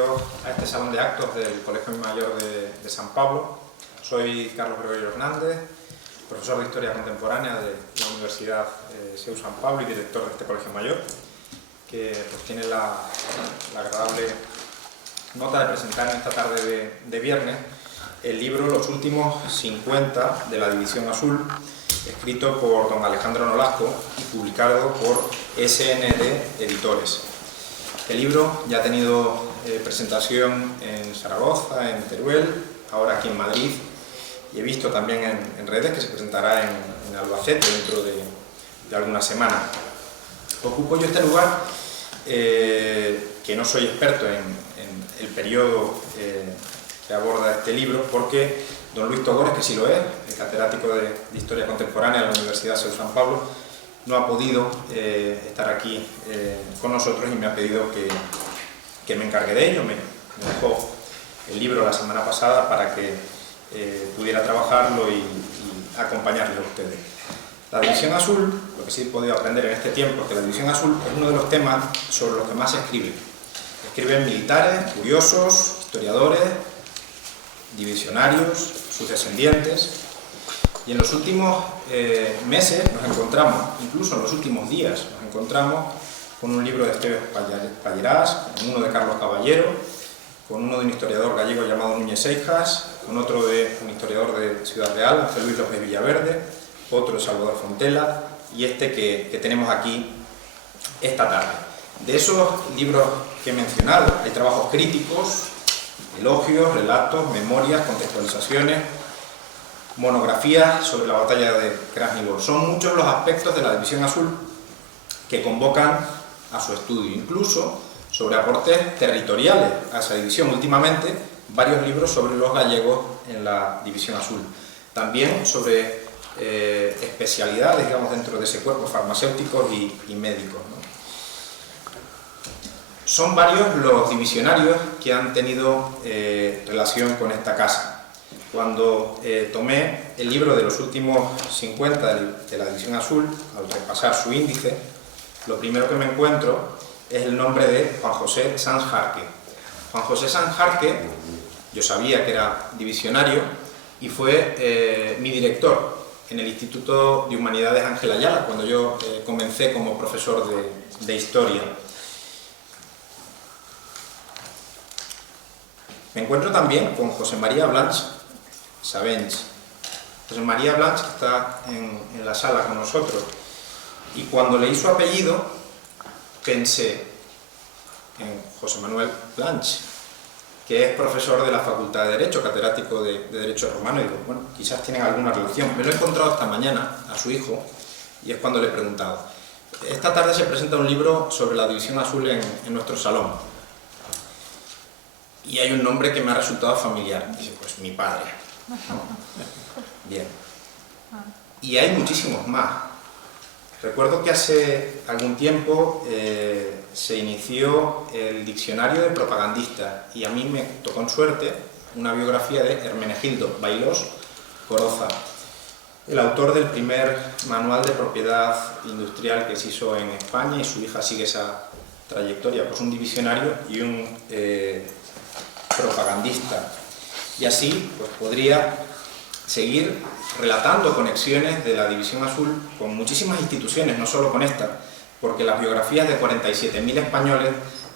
bienvenidos a este salón de actos del Colegio Mayor de San Pablo. Soy Carlos Gregorio Hernández, profesor de Historia Contemporánea de la Universidad CEU San Pablo y director de este Colegio Mayor, que pues, tiene la agradable nota de presentar en esta tarde de viernes el libro Los últimos 50 de la División Azul, escrito por don Alejandro Nolasco y publicado por SND Editores. El libro ya ha tenido presentación en Zaragoza, en Teruel, ahora aquí en Madrid, y he visto también en redes que se presentará en Albacete dentro de algunas semanas. Ocupo yo este lugar, que no soy experto en el periodo que aborda este libro, porque don Luis Togores, que sí lo es, el catedrático de Historia Contemporánea de la Universidad CEU San Pablo, no ha podido estar aquí con nosotros y me ha pedido que me encargue de ello. Me dejó el libro la semana pasada para que pudiera trabajarlo y acompañarles a ustedes. La División Azul, lo que sí he podido aprender en este tiempo, es que la División Azul es uno de los temas sobre los que más se escribe. Escriben militares, curiosos, historiadores, divisionarios, sus descendientes. Y en los últimos meses nos encontramos, incluso en los últimos días, nos encontramos con un libro de Esteban Pallerás, con uno de Carlos Caballero, con uno de un historiador gallego llamado Núñez Seijas, con otro de un historiador de Ciudad Real, Ángel Luis López Villaverde, otro de Salvador Fontela, y este que tenemos aquí esta tarde. De esos libros que he mencionado, hay trabajos críticos, elogios, relatos, memorias, contextualizaciones, monografías sobre la batalla de Krasnivor. Son muchos los aspectos de la División Azul que convocan a su estudio, incluso sobre aportes territoriales a esa división. Últimamente, varios libros sobre los gallegos en la División Azul. También sobre especialidades, digamos, dentro de ese cuerpo, farmacéuticos y médicos, ¿no? Son varios los divisionarios que han tenido relación con esta casa. Cuando tomé el libro de los últimos 50 de la División Azul, al repasar su índice, lo primero que me encuentro es el nombre de Juan José Sanz Jarque. Juan José Sanz Jarque, yo sabía que era divisionario y fue mi director en el Instituto de Humanidades Ángel Ayala, cuando yo comencé como profesor de Historia. Me encuentro también con José María Blanch Savens. José María Blanch está en la sala con nosotros, y cuando leí su apellido pensé en José Manuel Blanch, que es profesor de la Facultad de Derecho, catedrático de Derecho Romano, y digo, bueno, quizás tienen alguna relación. Me lo he encontrado esta mañana a su hijo, y es cuando le he preguntado. Esta tarde se presenta un libro sobre la División Azul en nuestro salón, y hay un nombre que me ha resultado familiar. Dice, pues mi padre. Bien. Y hay muchísimos más. Recuerdo que hace algún tiempo se inició el diccionario de propagandistas, y a mí me tocó en suerte una biografía de Hermenegildo Bailós Coroza, el autor del primer manual de propiedad industrial que se hizo en España, y su hija sigue esa trayectoria, pues un divisionario y un propagandista. Y así pues podría seguir relatando conexiones de la División Azul con muchísimas instituciones, no solo con esta, porque las biografías de 47.000 españoles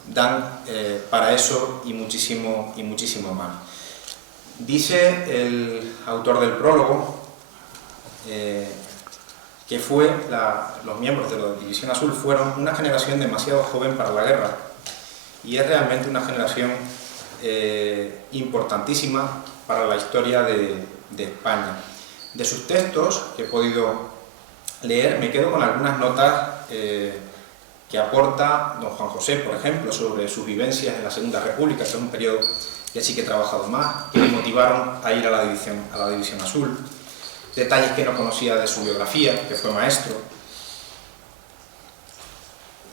dan para eso y muchísimo más. Dice el autor del prólogo que los miembros de la División Azul fueron una generación demasiado joven para la guerra, y es realmente una generación importantísima para la historia de España. De sus textos que he podido leer, me quedo con algunas notas que aporta don Juan José, por ejemplo, sobre sus vivencias en la Segunda República, que es un periodo que sí que he trabajado más, que me motivaron a ir a la División Azul. Detalles que no conocía de su biografía, que fue maestro.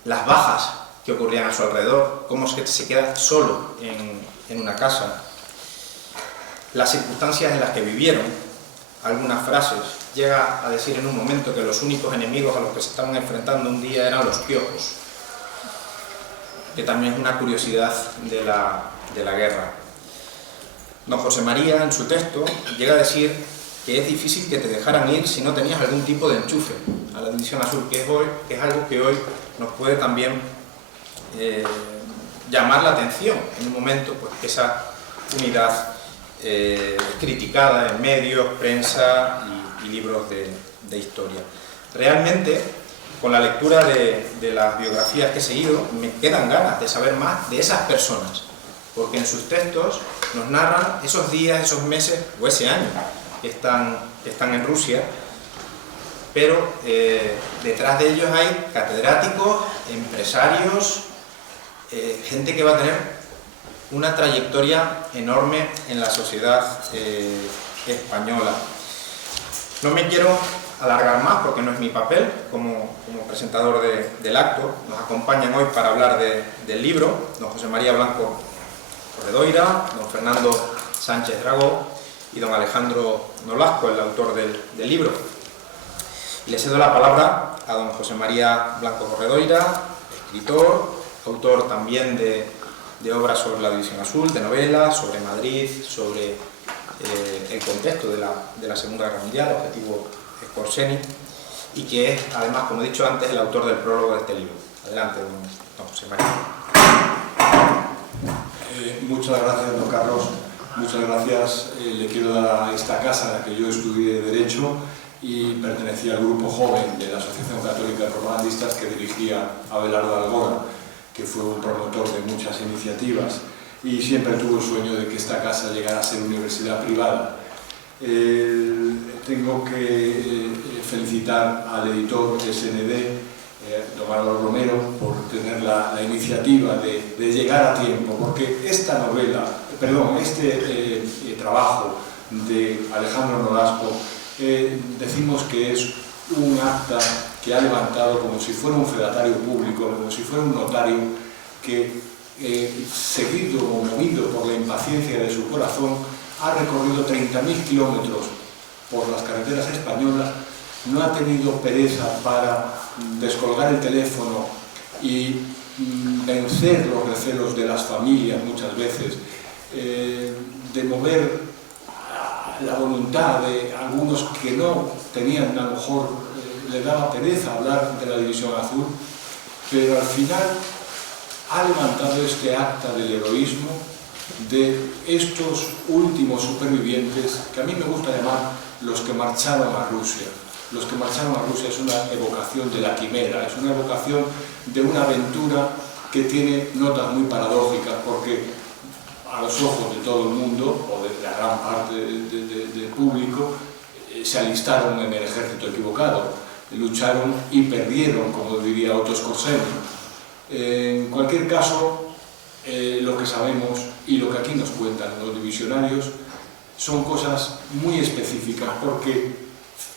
Las bajas que ocurrían a su alrededor, cómo es que se queda solo en una casa, las circunstancias en las que vivieron. Algunas frases, llega a decir en un momento que los únicos enemigos a los que se estaban enfrentando un día eran los piojos, que también es una curiosidad de la de la guerra. Don José María, en su texto, llega a decir que es difícil que te dejaran ir si no tenías algún tipo de enchufe a la División Azul, que es algo que hoy nos puede también llamar la atención en un momento, pues, que esa unidad criticada en medios, prensa y libros de historia. Realmente, con la lectura de las biografías que he seguido, me quedan ganas de saber más de esas personas, porque en sus textos nos narran esos días, esos meses o ese año que están en Rusia, pero detrás de ellos hay catedráticos, empresarios, gente que va a tener una trayectoria enorme en la sociedad española. No me quiero alargar más porque no es mi papel como presentador del acto. Nos acompañan hoy para hablar del libro don José María Blanco Corredoira, don Fernando Sánchez Dragó y don Alejandro Nolasco, el autor del libro. Y le cedo la palabra a don José María Blanco Corredoira, escritor, autor también de obras sobre la División Azul, de novelas, sobre Madrid, sobre el contexto de la Segunda Guerra Mundial, Objetivo Skorzeny, y que es, además, como he dicho antes, el autor del prólogo de este libro. Adelante, don José María. Muchas gracias, don Carlos. Muchas gracias. Le quiero dar a esta casa en la que yo estudié Derecho y pertenecía al grupo joven de la Asociación Católica de Propagandistas que dirigía Abelardo Algora, que fue un promotor de muchas iniciativas y siempre tuvo el sueño de que esta casa llegara a ser universidad privada. Tengo que felicitar al editor SND, don Álvaro Romero, por tener la iniciativa de llegar a tiempo, porque esta novela, perdón, este trabajo de Alejandro Nolasco, decimos que es un acta que ha levantado como si fuera un fedatario público, como si fuera un notario que, seguido o movido por la impaciencia de su corazón, ha recorrido 30.000 kilómetros por las carreteras españolas, no ha tenido pereza para descolgar el teléfono y vencer los recelos de las familias muchas veces, de mover la voluntad de algunos que no tenían, a lo mejor le daba pereza hablar de la División Azul, pero al final ha levantado este acta del heroísmo de estos últimos supervivientes, que a mí me gusta llamar los que marcharon a Rusia. Los que marcharon a Rusia es una evocación de la quimera, es una evocación de una aventura que tiene notas muy paradójicas, porque a los ojos de todo el mundo, o de la gran parte del público, se alistaron en el ejército equivocado, lucharon y perdieron, como diría Otto Skorzeny. En cualquier caso, lo que sabemos y lo que aquí nos cuentan los divisionarios son cosas muy específicas, porque,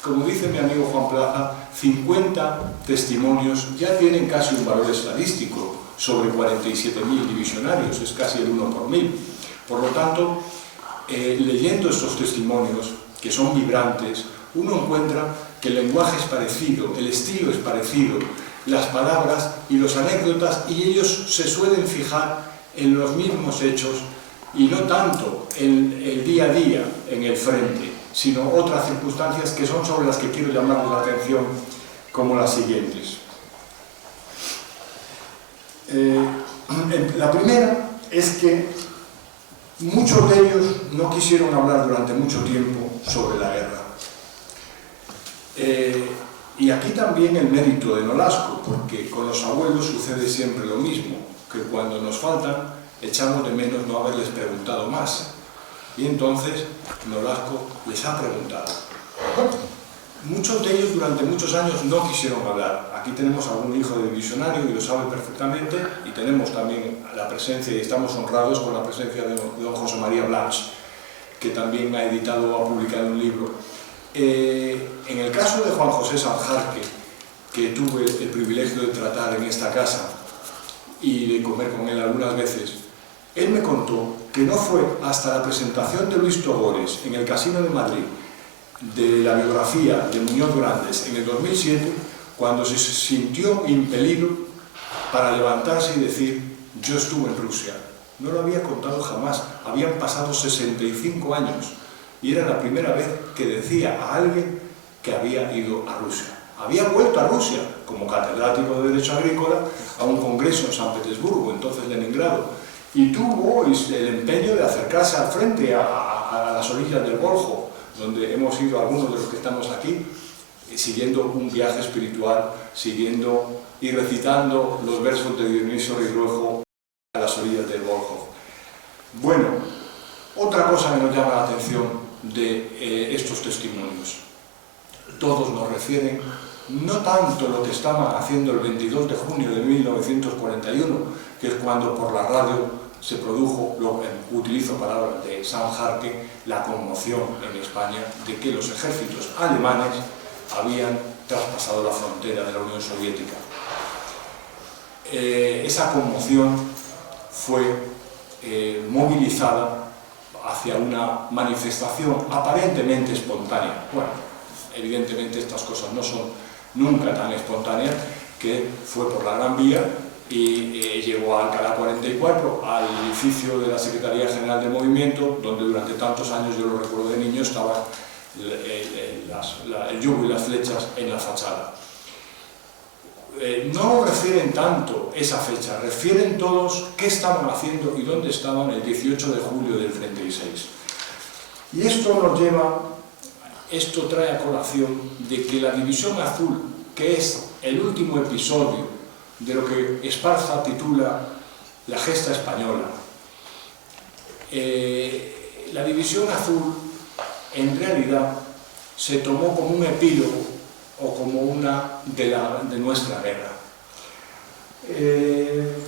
como dice mi amigo Juan Plaza, 50 testimonios ya tienen casi un valor estadístico sobre 47.000 divisionarios, es casi el 1 por 1000. Por lo tanto, leyendo estos testimonios, que son vibrantes, uno encuentra que el lenguaje es parecido, el estilo es parecido, las palabras y las anécdotas, y ellos se suelen fijar en los mismos hechos y no tanto en el día a día, en el frente, sino otras circunstancias que son sobre las que quiero llamarles la atención, como las siguientes. La primera es que muchos de ellos no quisieron hablar durante mucho tiempo sobre la guerra. Y aquí también el mérito de Nolasco, porque con los abuelos sucede siempre lo mismo, que cuando nos faltan echamos de menos no haberles preguntado más. Y entonces Nolasco les ha preguntado. Muchos de ellos durante muchos años no quisieron hablar. Aquí tenemos algún hijo de divisionario y lo sabe perfectamente, y tenemos también la presencia, y estamos honrados con la presencia de don José María Blanch, que también ha editado o ha publicado un libro. En el caso de Juan José Sanjarque, que tuve el privilegio de tratar en esta casa y de comer con él algunas veces, él me contó que no fue hasta la presentación de Luis Togores en el Casino de Madrid de la biografía de Muñoz Grandes en el 2007 cuando se sintió impelido para levantarse y decir: yo estuve en Rusia, no lo había contado jamás. Habían pasado 65 años y era la primera vez que decía a alguien que había ido a Rusia. Había vuelto a Rusia como catedrático de Derecho Agrícola a un congreso en San Petersburgo, entonces Leningrado, y tuvo el empeño de acercarse al frente, a las orillas del Voljo, donde hemos ido algunos de los que estamos aquí, siguiendo un viaje espiritual, siguiendo y recitando los versos de Dionisio Ridruejo a las orillas del Voljo. Bueno, otra cosa que nos llama la atención de estos testimonios. Todos nos refieren no tanto lo que estaban haciendo el 22 de junio de 1941, que es cuando por la radio se produjo, utilizo palabras de Sam Harke, la conmoción en España de que los ejércitos alemanes habían traspasado la frontera de la Unión Soviética. Esa conmoción fue movilizada hacia una manifestación aparentemente espontánea. Bueno, evidentemente estas cosas no son nunca tan espontáneas, que fue por la Gran Vía y llegó a Alcalá 44, al edificio de la Secretaría General del Movimiento, donde durante tantos años, yo lo recuerdo de niño, estaban el yugo y las flechas en la fachada. No refieren tanto esa fecha, refieren todos qué estaban haciendo y dónde estaban el 18 de julio del 36. Y esto trae a colación de que la División Azul, que es el último episodio de lo que Esparza titula la gesta española, la División Azul en realidad se tomó como un epílogo o como una de nuestra guerra.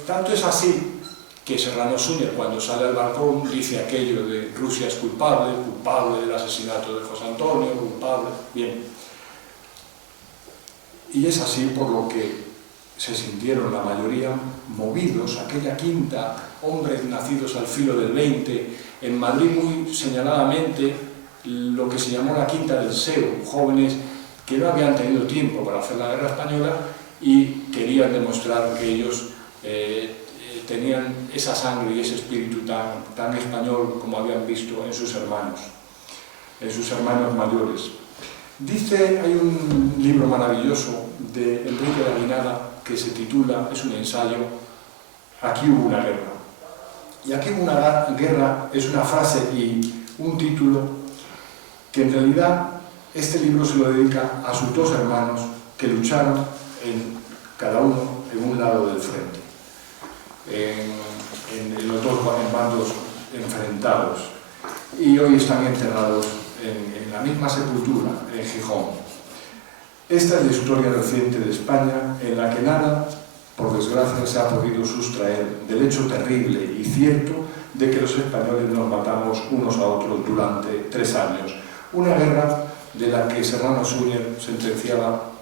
Tanto es así que Serrano Súñer, cuando sale al balcón, dice aquello de Rusia es culpable, culpable del asesinato de José Antonio, culpable, bien. Y es así por lo que se sintieron la mayoría movidos, aquella quinta, hombres nacidos al filo del 20, en Madrid muy señaladamente lo que se llamó la quinta del SEO, jóvenes que no habían tenido tiempo para hacer la guerra española y querían demostrar que ellos tenían esa sangre y ese espíritu tan español como habían visto en sus hermanos mayores. Hay un libro maravilloso de Enrique de Aguinaga que se titula, es un ensayo, Aquí hubo una guerra. Y aquí hubo una guerra es una frase y un título que en realidad este libro se lo dedica a sus dos hermanos que lucharon cada uno en un lado del frente, en los dos bandos enfrentados, y hoy están enterrados en la misma sepultura, en Gijón. Esta es la historia reciente de España, en la que nada, por desgracia, se ha podido sustraer del hecho terrible y cierto de que los españoles nos matamos unos a otros durante 3 años. Una guerra de la que Serrano Súñer sentenciaba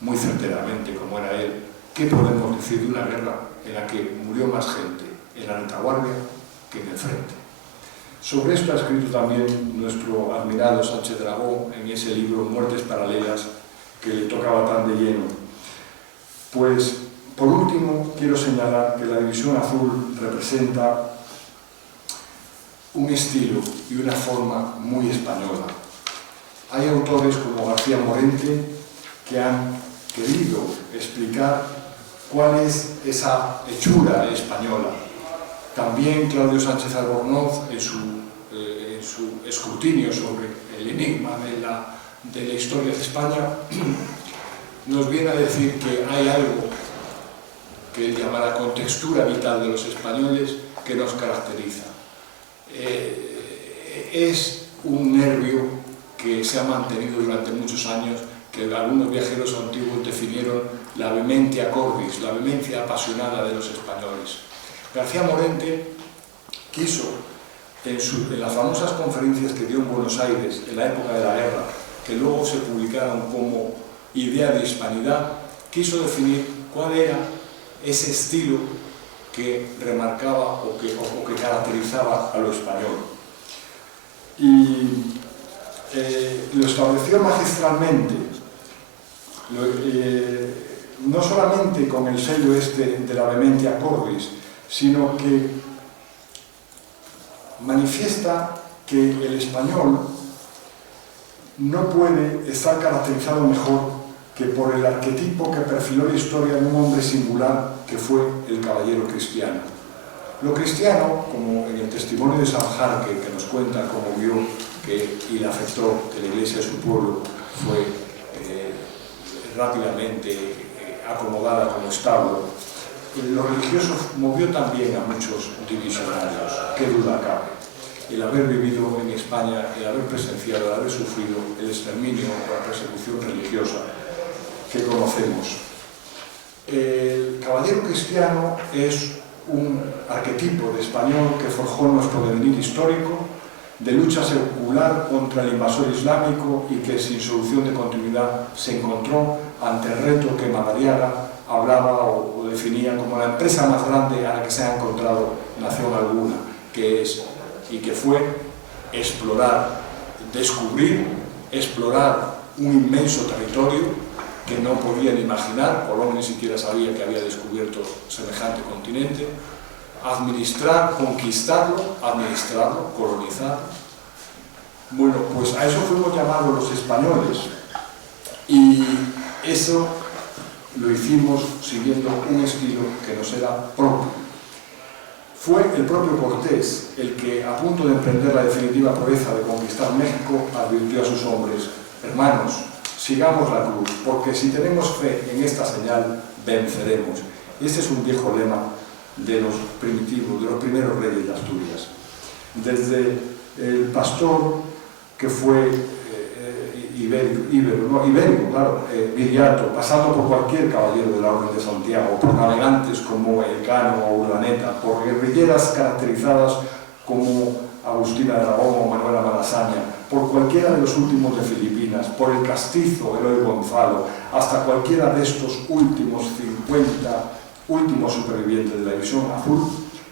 muy certeramente, como era él, ¿qué podemos decir de una guerra en la que murió más gente en la retaguardia que en el frente? Sobre esto ha escrito también nuestro admirado Sánchez Dragó en ese libro Muertes Paralelas, que le tocaba tan de lleno. Pues, por último, quiero señalar que la División Azul representa un estilo y una forma muy española. Hay autores como García Morente que han querido explicar cuál es esa hechura española. También Claudio Sánchez Albornoz, en su escrutinio sobre el enigma de la historia de España, nos viene a decir que hay algo que él llama la contextura vital de los españoles que nos caracteriza. Es un nervio que se ha mantenido durante muchos años, que algunos viajeros antiguos definieron la vehementia cordis, la vehemencia apasionada de los españoles. García Morente quiso, en las famosas conferencias que dio en Buenos Aires en la época de la guerra, que luego se publicaron como idea de hispanidad, quiso definir cuál era ese estilo que remarcaba o que caracterizaba a lo español. Y lo estableció magistralmente, no solamente con el sello este de la vehementia cordis, sino que manifiesta que el español no puede estar caracterizado mejor que por el arquetipo que perfiló la historia de un hombre singular que fue el caballero cristiano. Lo cristiano, como en el testimonio de San Jarque, que nos cuenta cómo vio y le afectó que la iglesia de su pueblo fue rápidamente acomodada como establo, lo religioso movió también a muchos divisionarios, qué duda cabe. El haber vivido en España, el haber presenciado, el haber sufrido el exterminio o la persecución religiosa que conocemos. El caballero cristiano es un arquetipo de español que forjó nuestro devenir histórico, de lucha secular contra el invasor islámico y que sin solución de continuidad se encontró ante el reto que Madariaga hablaba o definía como la empresa más grande a la que se ha encontrado nación alguna, que es y que fue explorar, descubrir, explorar un inmenso territorio que no podían imaginar. Colón ni siquiera sabía que había descubierto semejante continente, administrar, conquistarlo, administrarlo, colonizarlo. Bueno, pues a eso fuimos llamados los españoles, y eso lo hicimos siguiendo un estilo que nos era propio. Fue el propio Cortés el que, a punto de emprender la definitiva proeza de conquistar México, advirtió a sus hombres: hermanos, sigamos la cruz, porque si tenemos fe en esta señal, venceremos. Este es un viejo lema de los primitivos, de los primeros reyes de Asturias. Desde el pastor que fue ibérico, claro, Viriato, pasando por cualquier caballero de la Orden de Santiago, por navegantes como Elcano o Urdaneta, por guerrilleras caracterizadas como Agustina de Aragón o Manuela Malasaña, por cualquiera de los últimos de Filipinas, por el castizo Eloy Gonzalo, hasta cualquiera de estos últimos 50 últimos supervivientes de la División Azul,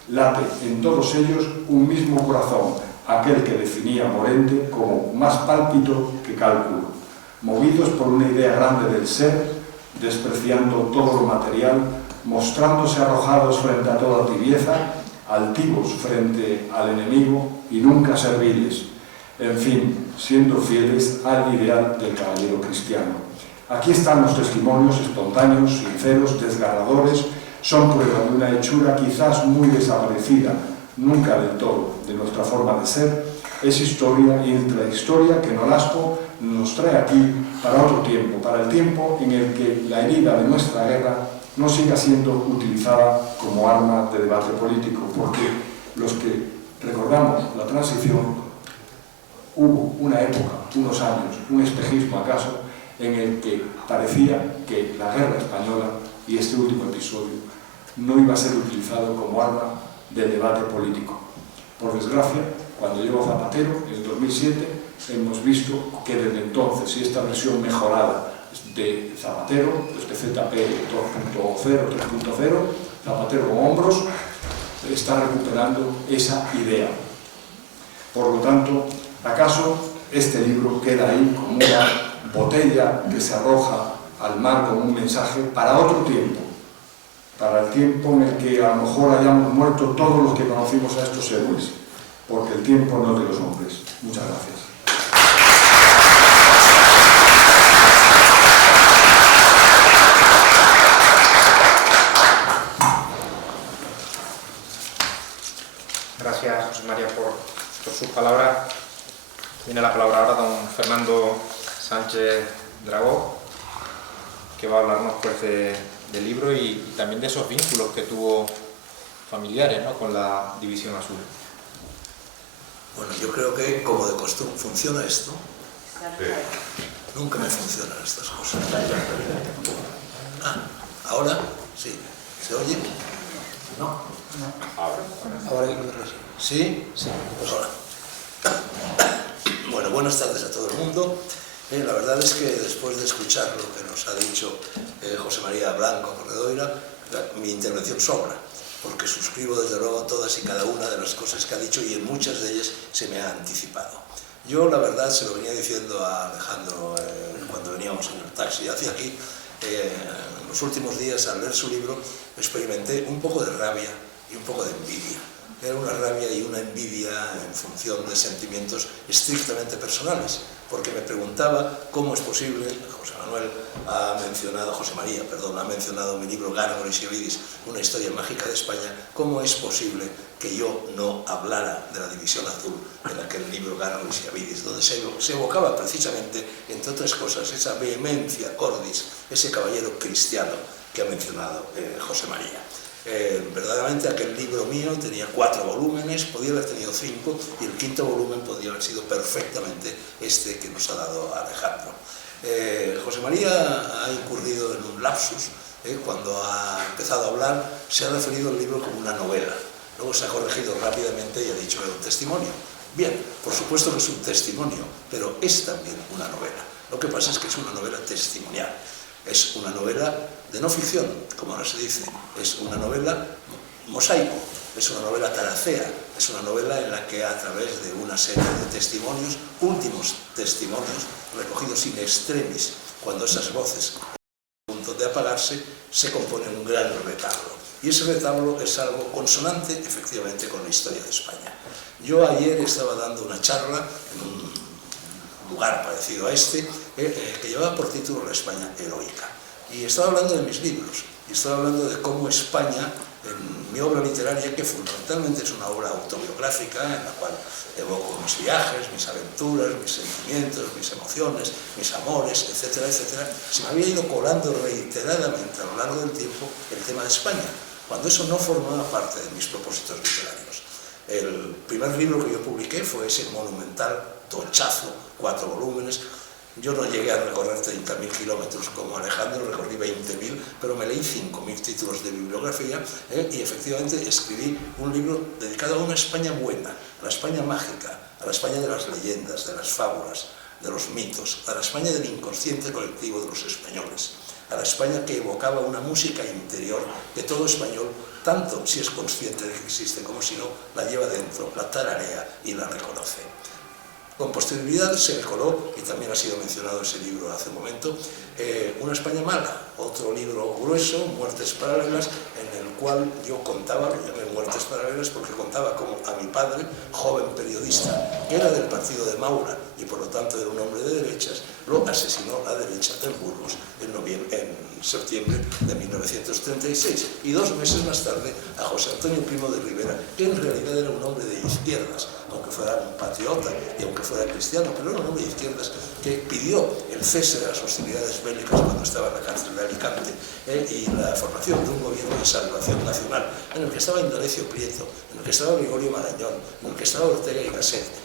late en todos ellos un mismo corazón, aquel que definía Morente como más pálpito que cálculo, movidos por una idea grande del ser, despreciando todo lo material, mostrándose arrojados frente a toda tibieza, altivos frente al enemigo y nunca serviles, en fin, siendo fieles al ideal del caballero cristiano. Aquí están los testimonios espontáneos, sinceros, desgarradores, son prueba de una hechura quizás muy desaparecida, nunca del todo, de nuestra forma de ser. Es historia y intrahistoria que Nolasco nos trae aquí para otro tiempo, para el tiempo en el que la herida de nuestra guerra no siga siendo utilizada como arma de debate político, porque los que recordamos la transición, hubo una época, unos años, un espejismo acaso, en el que parecía que la guerra española y este último episodio no iba a ser utilizado como arma de debate político. Por desgracia, cuando llegó Zapatero, en el 2007, hemos visto que desde entonces, y esta versión mejorada de Zapatero, este ZP 2.0, 3.0, Zapatero con hombros, está recuperando esa idea. Por lo tanto, ¿acaso este libro queda ahí como una botella que se arroja al mar con un mensaje para otro tiempo? Para el tiempo en el que a lo mejor hayamos muerto todos los que conocimos a estos héroes, porque el tiempo no es de los hombres. Muchas gracias. Gracias, José María, por sus palabras. Tiene la palabra ahora don Fernando Sánchez Dragó, que va a hablarnos pues del libro y también de esos vínculos que tuvo familiares, ¿no?, con la División Azul. Bueno, yo creo que como de costumbre funciona esto. Sí. Nunca me funcionan estas cosas. Ah, ahora sí. ¿Se oye? No. Ahora hay que verlo así. ¿Sí? Sí. Pues ahora. Bueno, buenas tardes a todo el mundo. La verdad es que después de escuchar lo que nos ha dicho José María Blanco Corredoira, mi intervención sobra, porque suscribo desde luego todas y cada una de las cosas que ha dicho y en muchas de ellas se me ha anticipado. Yo la verdad se lo venía diciendo a Alejandro cuando veníamos en el taxi hacia aquí, en los últimos días al leer su libro experimenté un poco de rabia y un poco de envidia. Era una rabia y una envidia en función de sentimientos estrictamente personales, porque me preguntaba cómo es posible, José María ha mencionado mi libro Gárgoles y Ovidis, una historia mágica de España, cómo es posible que yo no hablara de la División Azul en aquel libro Gárgoles y Ovidis, donde se evocaba precisamente, entre otras cosas, esa vehemencia cordis, ese caballero cristiano que ha mencionado José María. Verdaderamente aquel libro mío tenía 4 volúmenes, podía haber tenido 5 y el 5.º volumen podría haber sido perfectamente este que nos ha dado Alejandro. José María ha incurrido en un lapsus, cuando ha empezado a hablar se ha referido al libro como una novela, luego se ha corregido rápidamente y ha dicho que era un testimonio. Bien, por supuesto que es un testimonio, pero es también una novela. Lo que pasa es que es una novela testimonial. Es una novela de no ficción, como ahora se dice, es una novela mosaico, es una novela taracea, es una novela en la que a través de una serie de testimonios, últimos testimonios, recogidos in extremis, cuando esas voces están a punto de apagarse, se compone un gran retablo. Y ese retablo es algo consonante, efectivamente, con la historia de España. Yo ayer estaba dando una charla en un lugar parecido a este, que llevaba por título La España heroica. Y estaba hablando de mis libros, y estaba hablando de cómo España, en mi obra literaria, que fundamentalmente es una obra autobiográfica, en la cual evoco mis viajes, mis aventuras, mis sentimientos, mis emociones, mis amores, etcétera, etcétera, se me había ido colando reiteradamente a lo largo del tiempo el tema de España, cuando eso no formaba parte de mis propósitos literarios. El primer libro que yo publiqué fue ese monumental tochazo, 4 volúmenes. Yo no llegué a recorrer 30.000 kilómetros como Alejandro, recorrí 20.000, pero me leí 5.000 títulos de bibliografía y efectivamente escribí un libro dedicado a una España buena, a la España mágica, a la España de las leyendas, de las fábulas, de los mitos, a la España del inconsciente colectivo de los españoles, a la España que evocaba una música interior que todo español, tanto si es consciente de que existe como si no, la lleva dentro, la tararea y la reconoce. Con posterioridad se le coló, y también ha sido mencionado ese libro hace un momento, Una España mala, otro libro grueso, Muertes paralelas, en el cual yo contaba, lo llamé Muertes paralelas porque contaba como a mi padre, joven periodista, que era del partido de Maura y por lo tanto era un hombre de derechas, lo asesinó la derecha en Burgos en septiembre de 1936, y 2 meses más tarde a José Antonio Primo de Rivera, que en realidad era un hombre de izquierdas, aunque fuera un patriota y aunque fuera cristiano, pero era un hombre de izquierdas que pidió el cese de las hostilidades bélicas cuando estaba en la cárcel de Alicante y la formación de un gobierno de salvación nacional en el que estaba Indalecio Prieto, en el que estaba Gregorio Marañón, en el que estaba Ortega y Gasset,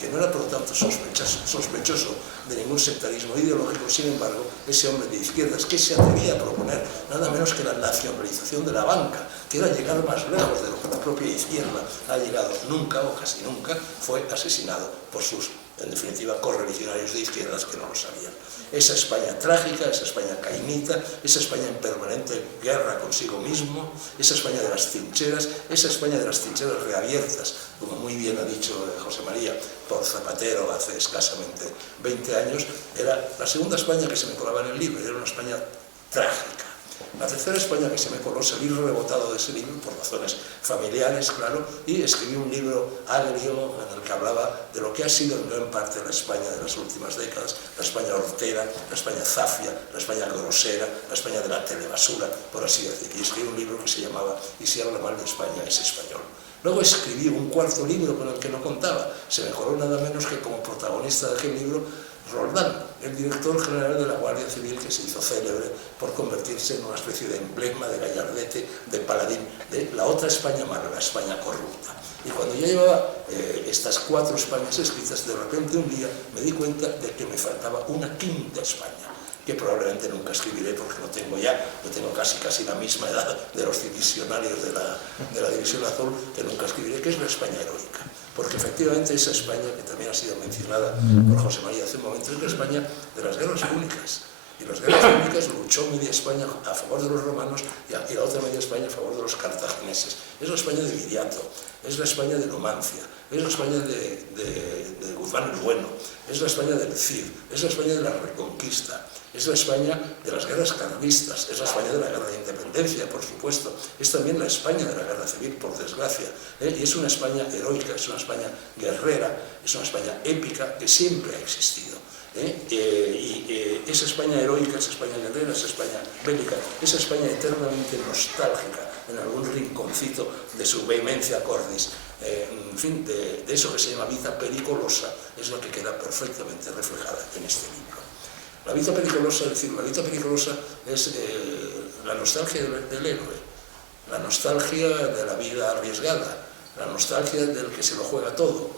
que no era por lo tanto sospechoso de ningún sectarismo ideológico. Sin embargo, ese hombre de izquierdas que se atrevía a proponer nada menos que la nacionalización de la banca, que era llegar más lejos de lo que la propia izquierda ha llegado nunca o casi nunca, fue asesinado por sus, en definitiva, correligionarios de izquierdas que no lo sabían. Esa España trágica, esa España caimita, esa España en permanente guerra consigo mismo, esa España de las trincheras, esa España de las trincheras reabiertas, como muy bien ha dicho José María, por Zapatero hace escasamente 20 años, era la segunda España que se me colaba en el libro, era una España trágica. La tercera España que se me coló, salí rebotado de ese libro por razones familiares, claro, y escribí un libro agrio en el que hablaba de lo que ha sido en gran parte la España de las últimas décadas, la España hortera, la España zafia, la España grosera, la España de la telebasura, por así decir. Y escribí un libro que se llamaba Y si habla mal de España es español. Luego escribí un 4.º libro con el que no contaba. Se me coló nada menos que como protagonista de aquel libro Roldán, el director general de la Guardia Civil, que se hizo célebre por convertirse en una especie de emblema, de gallardete, de paladín de la otra España mala, la España corrupta. Y cuando ya llevaba estas 4 Españas escritas, de repente un día me di cuenta de que me faltaba una 5ª España, que probablemente nunca escribiré porque no tengo casi la misma edad de los divisionarios de la División Azul, que nunca escribiré, que es la España heroica. Porque efectivamente esa España, que también ha sido mencionada por José María hace un momento, es la España de las guerras públicas. Y las guerras públicas luchó media España a favor de los romanos y la otra media España a favor de los cartagineses. Es la España de Viriato, es la España de Numancia, es la España de Guzmán el Bueno, es la España del Cid, es la España de la Reconquista, es la España de las guerras carlistas, es la España de la guerra de independencia, por supuesto, es también la España de la guerra civil, por desgracia, y es una España heroica, es una España guerrera, es una España épica que siempre ha existido. Esa España heroica, esa España guerrera, esa España bélica, esa España eternamente nostálgica en algún rinconcito de su vehemencia cordis, en fin, de eso que se llama vita pericolosa, es lo que queda perfectamente reflejada en este libro. La vita pericolosa, es decir, la vita pericolosa es la nostalgia del héroe, la nostalgia de la vida arriesgada, la nostalgia del que se lo juega todo,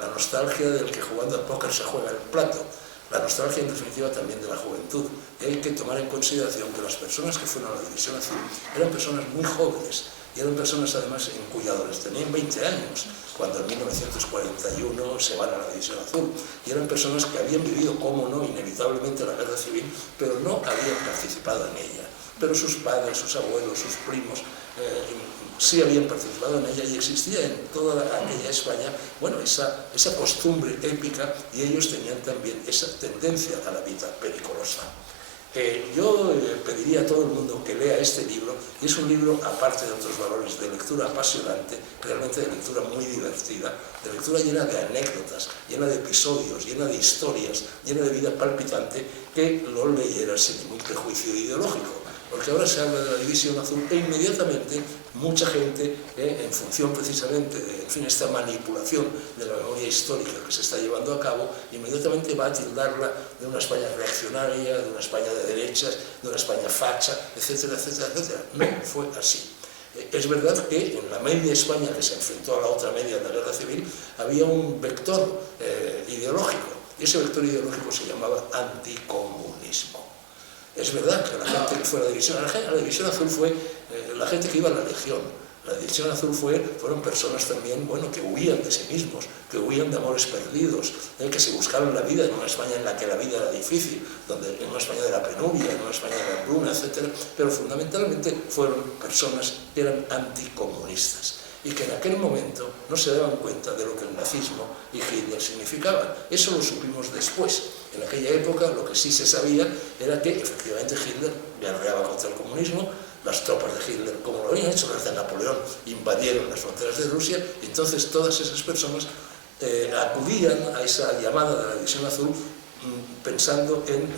la nostalgia del que jugando al póker se juega el plato, la nostalgia en definitiva también de la juventud. Y hay que tomar en consideración que las personas que fueron a la División Azul eran personas muy jóvenes y eran personas además en cuya adolescencia tenían 20 años cuando en 1941 se van a la División Azul, y eran personas que habían vivido, cómo no, inevitablemente la guerra civil, pero no habían participado en ella. Pero sus padres, sus abuelos, sus primos sí habían participado en ella, y existía en toda aquella España, bueno, esa costumbre épica, y ellos tenían también esa tendencia a la vida pericolosa. Yo pediría a todo el mundo que lea este libro, y es un libro, aparte de otros valores, de lectura apasionante, realmente de lectura muy divertida, de lectura llena de anécdotas, llena de episodios, llena de historias, llena de vida palpitante, que lo leyera sin ningún prejuicio ideológico. Porque ahora se habla de la División Azul e inmediatamente mucha gente, en función precisamente de esta manipulación de la memoria histórica que se está llevando a cabo, inmediatamente va a tildarla de una España reaccionaria, de una España de derechas, de una España facha, etcétera, etcétera, etcétera. No fue así. Es verdad que en la media España que se enfrentó a la otra media de la guerra civil había un vector ideológico, y ese vector ideológico se llamaba anticomunismo. Es verdad que la gente que fue a la División Azul fue la gente que iba a la Legión. La División Azul fueron personas también, bueno, que huían de sí mismos, que huían de amores perdidos, que se buscaron la vida en una España en la que la vida era difícil, en una España de la penuria, en una España de la hambruna, etc. Pero fundamentalmente fueron personas que eran anticomunistas y que en aquel momento no se daban cuenta de lo que el nazismo y Hitler significaban. Eso lo supimos después. En aquella época lo que sí se sabía era que efectivamente Hitler guerreaba contra el comunismo, las tropas de Hitler, como lo habían hecho desde Napoleón, invadieron las fronteras de Rusia, y entonces todas esas personas acudían a esa llamada de la División Azul pensando en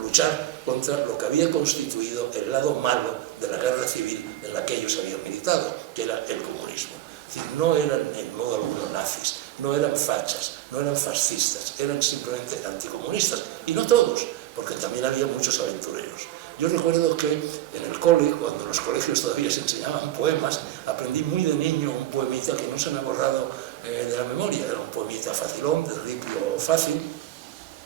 luchar contra lo que había constituido el lado malo de la guerra civil en la que ellos habían militado, que era el comunismo. Es decir, no eran en modo alguno nazis, no eran fachas, no eran fascistas, eran simplemente anticomunistas, y no todos, porque también había muchos aventureros. Yo recuerdo que en el cole, cuando en los colegios todavía se enseñaban poemas, aprendí muy de niño un poemita que no se me ha borrado de la memoria, era un poemita facilón, de ripio fácil,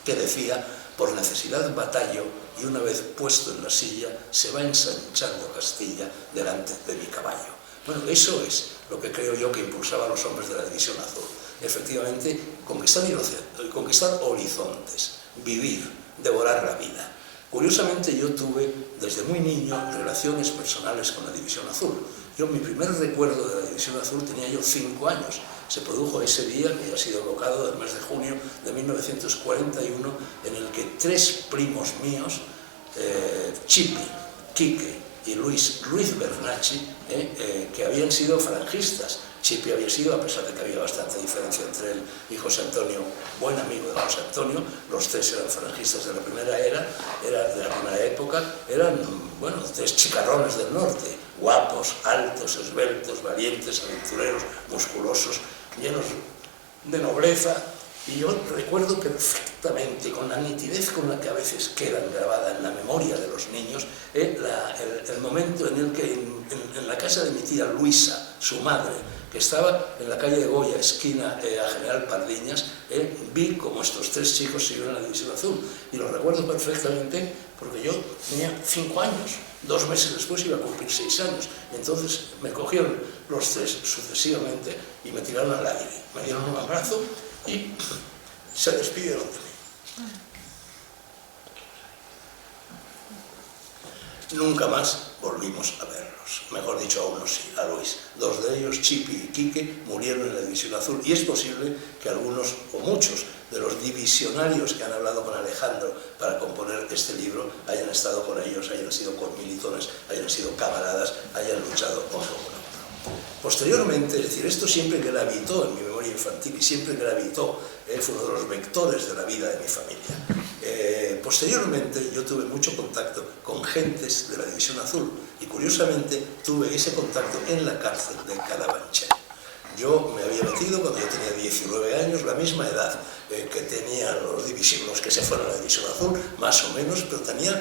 que decía: por necesidad batallo, y una vez puesto en la silla, se va ensanchando Castilla delante de mi caballo. Bueno, eso es lo que creo yo que impulsaba a los hombres de la División Azul. Efectivamente, conquistar horizontes, vivir, devorar la vida. Curiosamente, yo tuve desde muy niño relaciones personales con la División Azul. Mi primer recuerdo de la División Azul tenía yo 5 años. Se produjo ese día, que ha sido evocado, del mes de junio de 1941, en el que 3 primos míos, Chipi, Quique y Luis Bernacci, que habían sido falangistas. Chipi había sido, a pesar de que había bastante diferencia entre él y José Antonio, buen amigo de José Antonio, los 3 eran falangistas de la primera época, eran, bueno, 3 chicarrones del norte, guapos, altos, esbeltos, valientes, aventureros, musculosos, llenos de nobleza. Y yo recuerdo perfectamente, con la nitidez con la que a veces quedan grabada en la memoria de los niños, el momento en el que en la casa de mi tía Luisa, su madre, que estaba en la calle de Goya, esquina a General Pardiñas, vi como estos 3 chicos se iban a la División Azul. Y lo recuerdo perfectamente porque yo tenía 5 años, 2 meses después iba a cumplir 6 años. Entonces me cogieron los 3 sucesivamente y me tiraron al aire. Me dieron un abrazo y se despidieron de mí. Nunca más volvimos a verlos. Mejor dicho, a uno sí, a Luis. Dos de ellos, Chipi y Quique, murieron en la División Azul, y es posible que algunos o muchos de los divisionarios que han hablado con Alejandro para componer este libro hayan estado con ellos, hayan sido comilitones, hayan sido camaradas, hayan luchado uno con otro. Posteriormente, es decir, esto siempre gravitó en mi memoria infantil y siempre gravitó, fue uno de los vectores de la vida de mi familia. Posteriormente yo tuve mucho contacto con gentes de la División Azul y curiosamente tuve ese contacto en la cárcel de Carabanchel. Yo me había metido cuando yo tenía 19 años, la misma edad que tenían los que se fueron a la División Azul, más o menos, pero tenía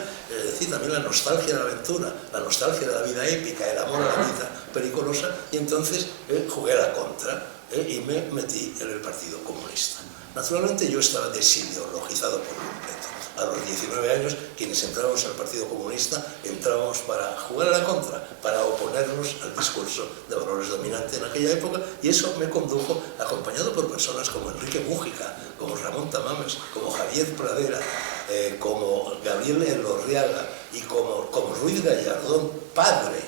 decir, también la nostalgia de la aventura, la nostalgia de la vida épica, el amor a la vida periculosa, y entonces jugué a la contra y me metí en el Partido Comunista. Naturalmente yo estaba desideologizado por completo. A los 19 años, quienes entrábamos al Partido Comunista, entrábamos para jugar a la contra, para oponernos al discurso de valores dominante en aquella época, y eso me condujo, acompañado por personas como Enrique Mújica, como Ramón Tamames, como Javier Pradera, como Gabriel Elorriaga y como Ruiz Gallardón, padre,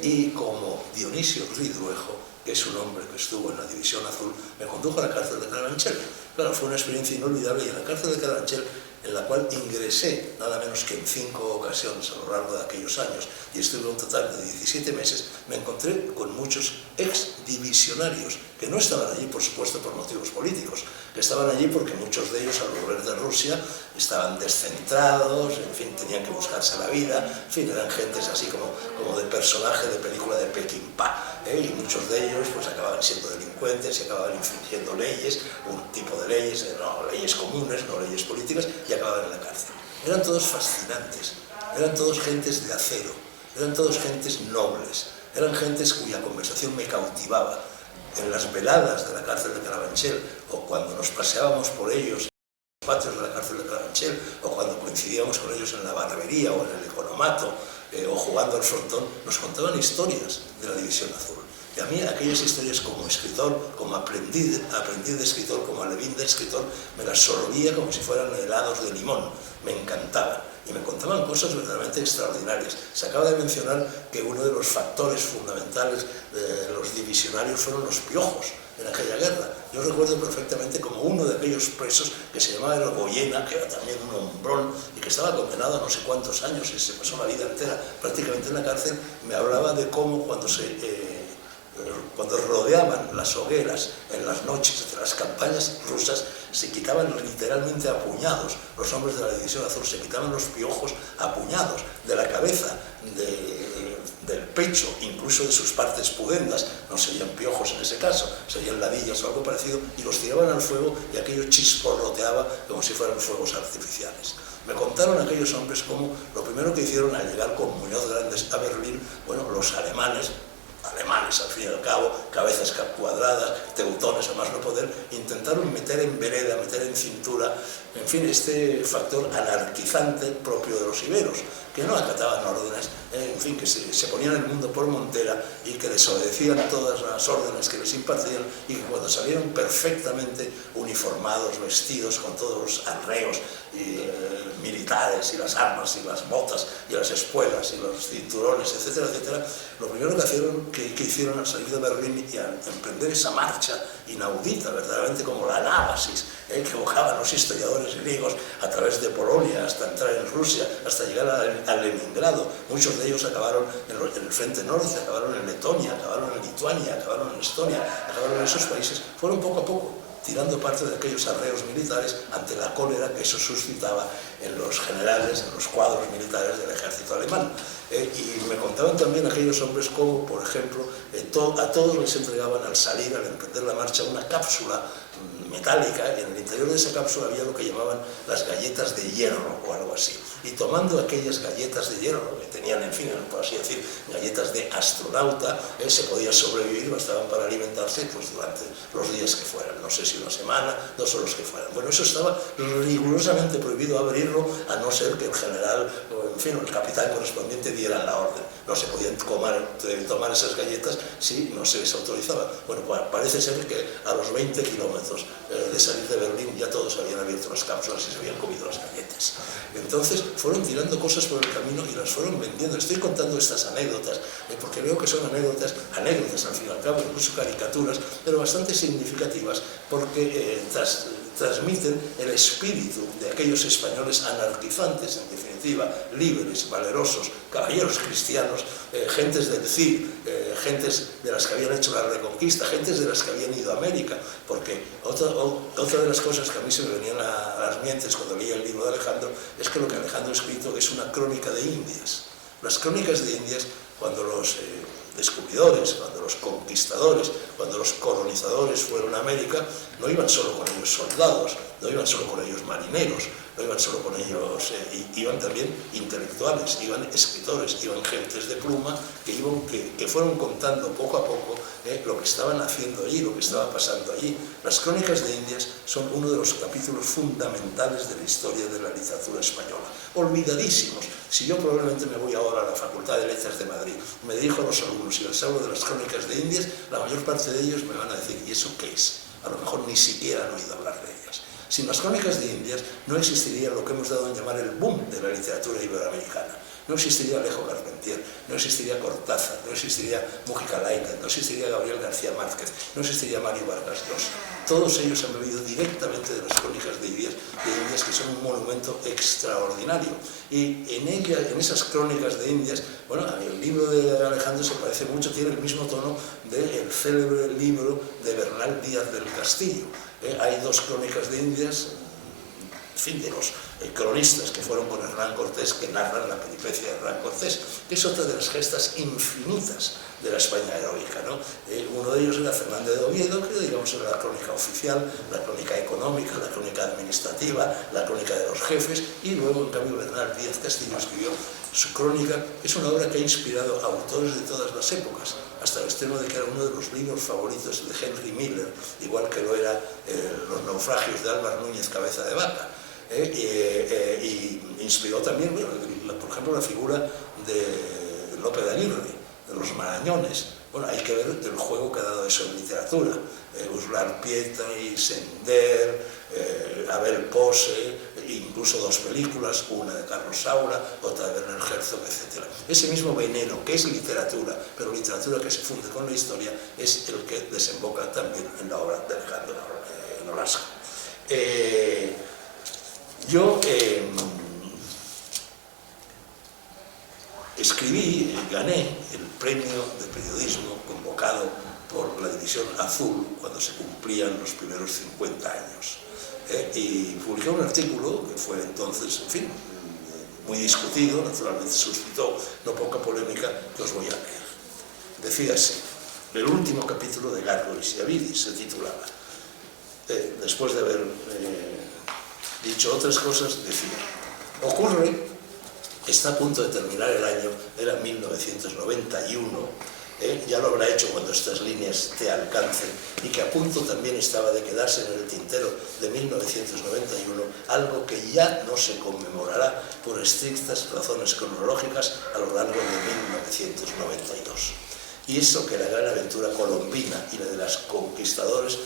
y como Dionisio Ridruejo, que es un hombre que estuvo en la División Azul, me condujo a la cárcel de Carabanchel. Claro, fue una experiencia inolvidable, y en la cárcel de Carabanchel, en la cual ingresé nada menos que en 5 ocasiones a lo largo de aquellos años, y estuve un total de 17 meses, me encontré con muchos exdivisionarios que no estaban allí, por supuesto, por motivos políticos, que estaban allí porque muchos de ellos, al volver de Rusia, estaban descentrados, en fin, tenían que buscarse la vida, en fin, eran gentes así como de personaje de película de Peckinpah, y muchos de ellos pues acababan siendo delincuentes y acababan infringiendo leyes, un tipo de leyes, no leyes comunes, no leyes políticas, y acababan en la cárcel. Eran todos fascinantes, eran todos gentes de acero, eran todos gentes nobles, eran gentes cuya conversación me cautivaba. En las veladas de la cárcel de Carabanchel, o cuando nos paseábamos por ellos en los patios de la cárcel de Carabanchel, o cuando coincidíamos con ellos en la barbería o en el economato, o jugando al frontón, nos contaban historias de la División Azul. Y a mí aquellas historias como escritor, como aprendiz de escritor, como alevín de escritor, me las sorbía como si fueran helados de limón, me encantaban. Y me contaban cosas verdaderamente extraordinarias. Se acaba de mencionar que uno de los factores fundamentales de los divisionarios fueron los piojos en aquella guerra. Yo recuerdo perfectamente como uno de aquellos presos que se llamaba el Goyena, que era también un hombrón y que estaba condenado a no sé cuántos años y se pasó la vida entera prácticamente en la cárcel, me hablaba de cómo cuando rodeaban las hogueras en las noches de las campañas rusas, se quitaban literalmente a puñados, los hombres de la División Azul se quitaban los piojos a puñados de la cabeza, del pecho, incluso de sus partes pudendas, no serían piojos en ese caso, serían ladillas o algo parecido, y los tiraban al fuego y aquello chisporroteaba como si fueran fuegos artificiales. Me contaron aquellos hombres cómo lo primero que hicieron al llegar con Muñoz Grandes a Berlín, bueno, los alemanes al fin y al cabo, cabezas cuadradas, teutones a más no poder, intentaron meter en vereda, meter en cintura, en fin, este factor anarquizante propio de los iberos, que no acataban órdenes, en fin, que se ponían el mundo por montera y que desobedecían todas las órdenes que les impartían, y que cuando salieron perfectamente uniformados, vestidos con todos los arreos militares y las armas y las botas y las espuelas y los cinturones, etcétera, etcétera, lo primero que hicieron al salir de Berlín y al emprender esa marcha inaudita, verdaderamente como la Nábasis, que evocaban los historiadores griegos a través de Polonia hasta entrar en Rusia, hasta llegar a Leningrado. Muchos de ellos acabaron en el frente norte, acabaron en Letonia, acabaron en Lituania, acabaron en Estonia, acabaron en esos países. Fueron poco a poco tirando parte de aquellos arreos militares ante la cólera que eso suscitaba en los generales, en los cuadros militares del ejército alemán. Y me contaban también aquellos hombres como, por ejemplo, a todos les entregaban al salir, al emprender la marcha, una cápsula metálica, y en el interior de esa cápsula había lo que llamaban las galletas de hierro o algo así. Y tomando aquellas galletas de hierro, que tenían, en fin, por así decir, galletas de astronauta, se podía sobrevivir, bastaban para alimentarse pues, durante los días que fueran, no sé si una semana, 2 o los que fueran. Bueno, eso estaba rigurosamente prohibido abrirlo, a no ser que el general, o en fin, el capitán correspondiente dieran la orden. No se podían tomar esas galletas si no se les autorizaba. Bueno, parece ser que a los 20 kilómetros de salir de Berlín ya todos habían abierto las cápsulas y se habían comido las galletas. Entonces fueron tirando cosas por el camino y las fueron vendiendo. Estoy contando estas anécdotas porque veo que son anécdotas al fin y al cabo, incluso caricaturas, pero bastante significativas porque transmiten el espíritu de aquellos españoles anarquizantes, en definitiva, libres, valerosos, caballeros cristianos, gentes del Cid, gentes de las que habían hecho la Reconquista, gentes de las que habían ido a América, porque otra de las cosas que a mí se me venían a las mientes cuando leía el libro de Alejandro es que lo que Alejandro ha escrito es una crónica de Indias. Las crónicas de Indias, cuando los descubridores, cuando los conquistadores, cuando los colonizadores fueron a América, no iban solo con ellos soldados, no iban solo con ellos marineros, no iban solo con ellos, iban también intelectuales, iban escritores, iban gentes de pluma que fueron contando poco a poco lo que estaban haciendo allí, lo que estaba pasando allí. Las crónicas de Indias son uno de los capítulos fundamentales de la historia de la literatura española, olvidadísimos. Si yo probablemente me voy ahora a la Facultad de Letras de Madrid, me dirijo a los alumnos y les hablo de las crónicas de Indias, la mayor parte de ellos me van a decir, ¿y eso qué es? A lo mejor ni siquiera han oído hablar de ellas. Sin las crónicas de Indias no existiría lo que hemos dado en llamar el boom de la literatura iberoamericana. No existiría Alejo Carpentier, no existiría Cortázar, no existiría Múgica Laica, no existiría Gabriel García Márquez, no existiría Mario Vargas Llosa. Todos ellos han bebido directamente de las crónicas de Indias, que son un monumento extraordinario. Y en esas crónicas de Indias, bueno, el libro de Alejandro se parece mucho, tiene el mismo tono del célebre libro de Bernal Díaz del Castillo. Hay dos crónicas de Indias, en fin, de los cronistas que fueron con Hernán Cortés, que narran la peripecia de Hernán Cortés, que es otra de las gestas infinitas de la España heroica, ¿no? Uno de ellos era Fernández de Oviedo, que digamos era la crónica oficial, la crónica económica, la crónica administrativa, la crónica de los jefes, y luego, en cambio, Bernal Díaz Castillo escribió su crónica. Es una obra que ha inspirado a autores de todas las épocas, hasta el extremo de que era uno de los libros favoritos de Henry Miller, igual que lo era Los naufragios de Álvar Núñez Cabeza de Vaca. Y inspiró también, bueno, por ejemplo, la figura de Lope de Aguirre, de los Marañones. Bueno, hay que ver el juego que ha dado eso en literatura. Uslar Pietri, Sender, Abel Pose, incluso dos películas, una de Carlos Saura, otra de Werner Herzog, etc. Ese mismo veneno, que es literatura, pero literatura que se funde con la historia, es el que desemboca también en la obra de Alejandro Nolasco. Yo escribí, gané el premio de periodismo convocado por la División Azul cuando se cumplían los primeros 50 años. Y publiqué un artículo que fue entonces, en fin, muy discutido, naturalmente suscitó no poca polémica, que os voy a leer. Decía así, el último capítulo de Gárgoles y Avidis se titulaba. Después de haber dicho otras cosas, decía, ocurre, está a punto de terminar el año, era 1991, ya lo habrá hecho cuando estas líneas te alcancen, y que a punto también estaba de quedarse en el tintero de 1991, algo que ya no se conmemorará por estrictas razones cronológicas a lo largo de 1992. Y eso que la gran aventura colombina y la de los conquistadores,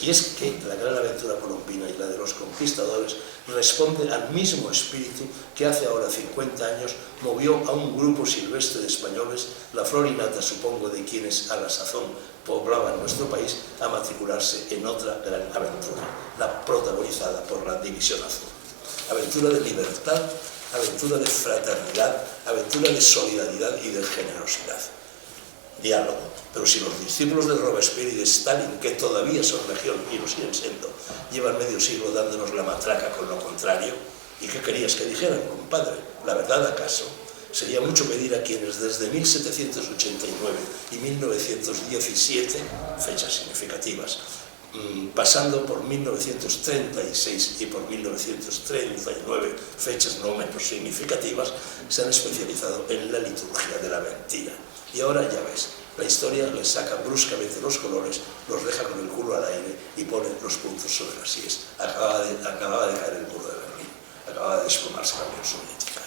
y es que la gran aventura colombina y la de los conquistadores responde al mismo espíritu que hace ahora 50 años movió a un grupo silvestre de españoles, la flor y nata, supongo, de quienes a la sazón poblaban nuestro país, a matricularse en otra gran aventura, la protagonizada por la División Azul. Aventura de libertad, aventura de fraternidad, aventura de solidaridad y de generosidad. Diálogo. Pero si los discípulos de Robespierre y de Stalin, que todavía son legión y lo siguen siendo, llevan medio siglo dándonos la matraca con lo contrario, ¿y qué querías que dijeran, compadre? ¿La verdad acaso? Sería mucho pedir a quienes desde 1789 y 1917, fechas significativas, pasando por 1936 y por 1939, fechas no menos significativas, se han especializado en la liturgia de la mentira. Y ahora ya ves, la historia les saca bruscamente los colores, los deja con el culo al aire y pone los puntos sobre las íes. Acababa de caer el muro de Berlín, acababa de desplomarse la Unión Soviética.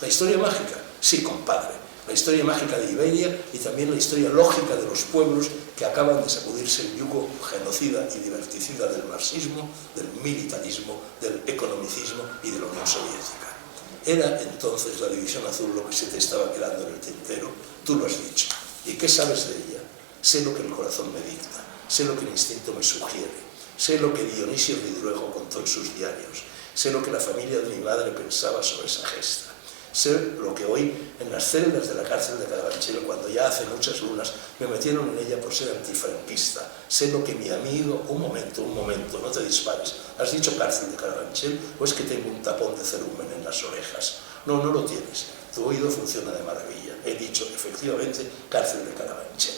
La historia mágica, sí, compadre, la historia mágica de Iberia y también la historia lógica de los pueblos que acaban de sacudirse el yugo genocida y liberticida del marxismo, del militarismo, del economicismo y de la Unión Soviética. Era entonces la División Azul lo que se te estaba quedando en el tintero, tú lo has dicho. ¿Y qué sabes de ella? Sé lo que el corazón me dicta, sé lo que el instinto me sugiere, sé lo que Dionisio Ridruejo contó en sus diarios, sé lo que la familia de mi madre pensaba sobre esa gesta. Sé lo que hoy en las celdas de la cárcel de Carabanchel, cuando ya hace muchas lunas me metieron en ella por ser antifranquista. Sé lo que mi amigo... Un momento, no te dispares. ¿Has dicho cárcel de Carabanchel o es que tengo un tapón de cerumen en las orejas? No, no lo tienes. Tu oído funciona de maravilla. He dicho, efectivamente, cárcel de Carabanchel.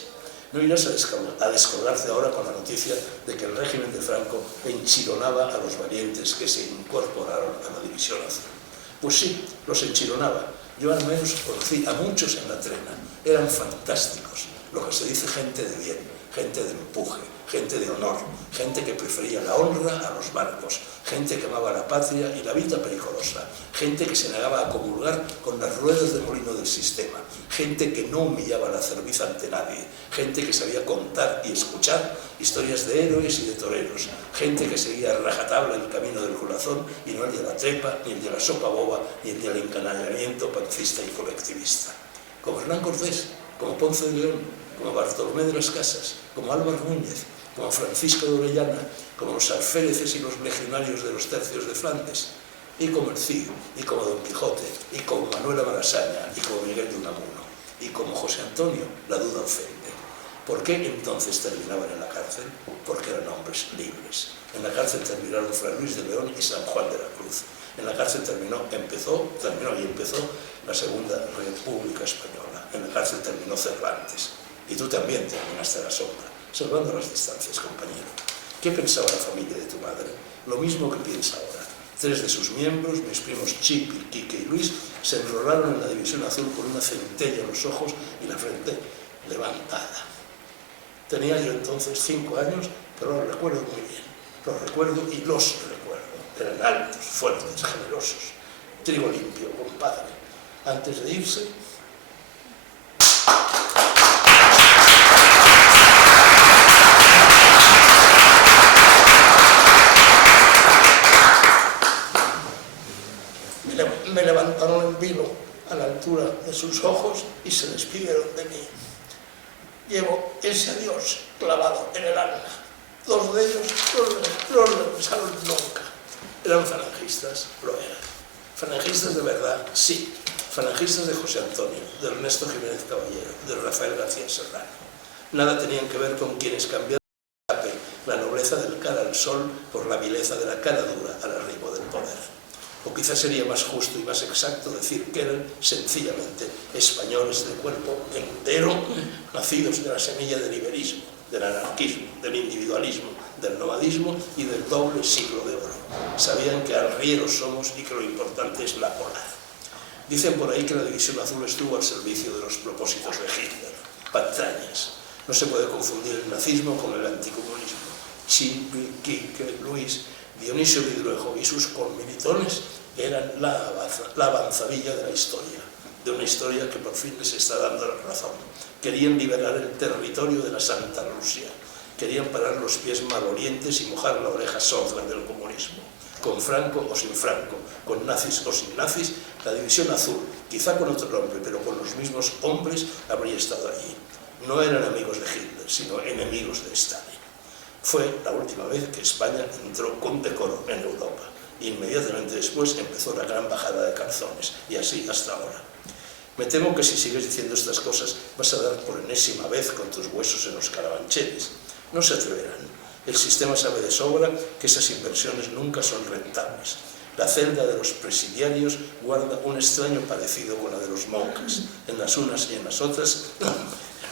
No irás a descolgarte ahora con la noticia de que el régimen de Franco enchironaba a los valientes que se incorporaron a la División Azul. Pues sí, los enchironaba. Yo al menos conocí a muchos en la trena. Eran fantásticos. Lo que se dice gente de bien, gente de empuje, gente de honor, gente que prefería la honra a los barcos, gente que amaba la patria y la vida periculosa, gente que se negaba a comulgar con las ruedas de molino del sistema, gente que no humillaba la cerviz ante nadie, gente que sabía contar y escuchar historias de héroes y de toreros, gente que seguía a rajatabla el camino del corazón y no el de la trepa, ni el de la sopa boba, ni el del encanallamiento pancista y colectivista. Como Hernán Cortés, como Ponce de León, como Bartolomé de las Casas, como Álvaro Núñez, como Francisco de Orellana, como los alféreces y los legionarios de los tercios de Flandes, y como el Cid, y como Don Quijote, y como Manuela Malasaña, y como Miguel de Unamuno, y como José Antonio, la duda ofende. ¿Por qué entonces terminaban en la cárcel? Porque eran hombres libres. En la cárcel terminaron Fray Luis de León y San Juan de la Cruz. En la cárcel empezó la Segunda República Española. En la cárcel terminó Cervantes. Y tú también terminaste a la sombra, salvando las distancias, compañero. ¿Qué pensaba la familia de tu madre? Lo mismo que piensa ahora. 3 de sus miembros, mis primos Chip, Quique y Luis, se enrolaron en la División Azul con una centella en los ojos y la frente levantada. Tenía yo entonces 5 años, pero lo recuerdo muy bien. Los recuerdo y los recuerdo. Eran altos, fuertes, generosos. Trigo limpio, compadre. Antes de irse... me levantaron en vilo a la altura de sus ojos y se despidieron de mí. Llevo ese adiós clavado en el alma. 2 de ellos no lo pensaron nunca. Eran falangistas, lo eran. Falangistas de verdad, sí. Falangistas de José Antonio, de Ernesto Jiménez Caballero, de Rafael García Serrano. Nada tenían que ver con quienes cambiaron la nobleza del cara al sol por la vileza de la cara dura al arribo del poder. O quizás sería más justo y más exacto decir que eran sencillamente españoles de cuerpo entero, nacidos de la semilla del iberismo, del anarquismo, del individualismo, del nomadismo y del doble siglo de oro. Sabían que arrieros somos y que lo importante es la polar. Dicen por ahí que la División Azul estuvo al servicio de los propósitos de Hitler. Patrañas. No se puede confundir el nazismo con el anticomunismo. Chip, Quique, Luis, Dionisio Ridruejo y sus conmilitones eran la avanzadilla de la historia, de una historia que por fin les está dando la razón. Querían liberar el territorio de la Santa Rusia, querían parar los pies malolientes y mojar la oreja sorda del comunismo. Con Franco o sin Franco, con nazis o sin nazis, la División Azul, quizá con otro nombre, pero con los mismos hombres, habría estado allí. No eran amigos de Hitler, sino enemigos de Stalin. Fue la última vez que España entró con decoro en Europa. Inmediatamente después empezó la gran bajada de calzones, y así hasta ahora. Me temo que si sigues diciendo estas cosas vas a dar por enésima vez con tus huesos en los carabancheles. No se atreverán. El sistema sabe de sobra que esas inversiones nunca son rentables. La celda de los presidiarios guarda un extraño parecido con la de los monjes. En las unas y en las otras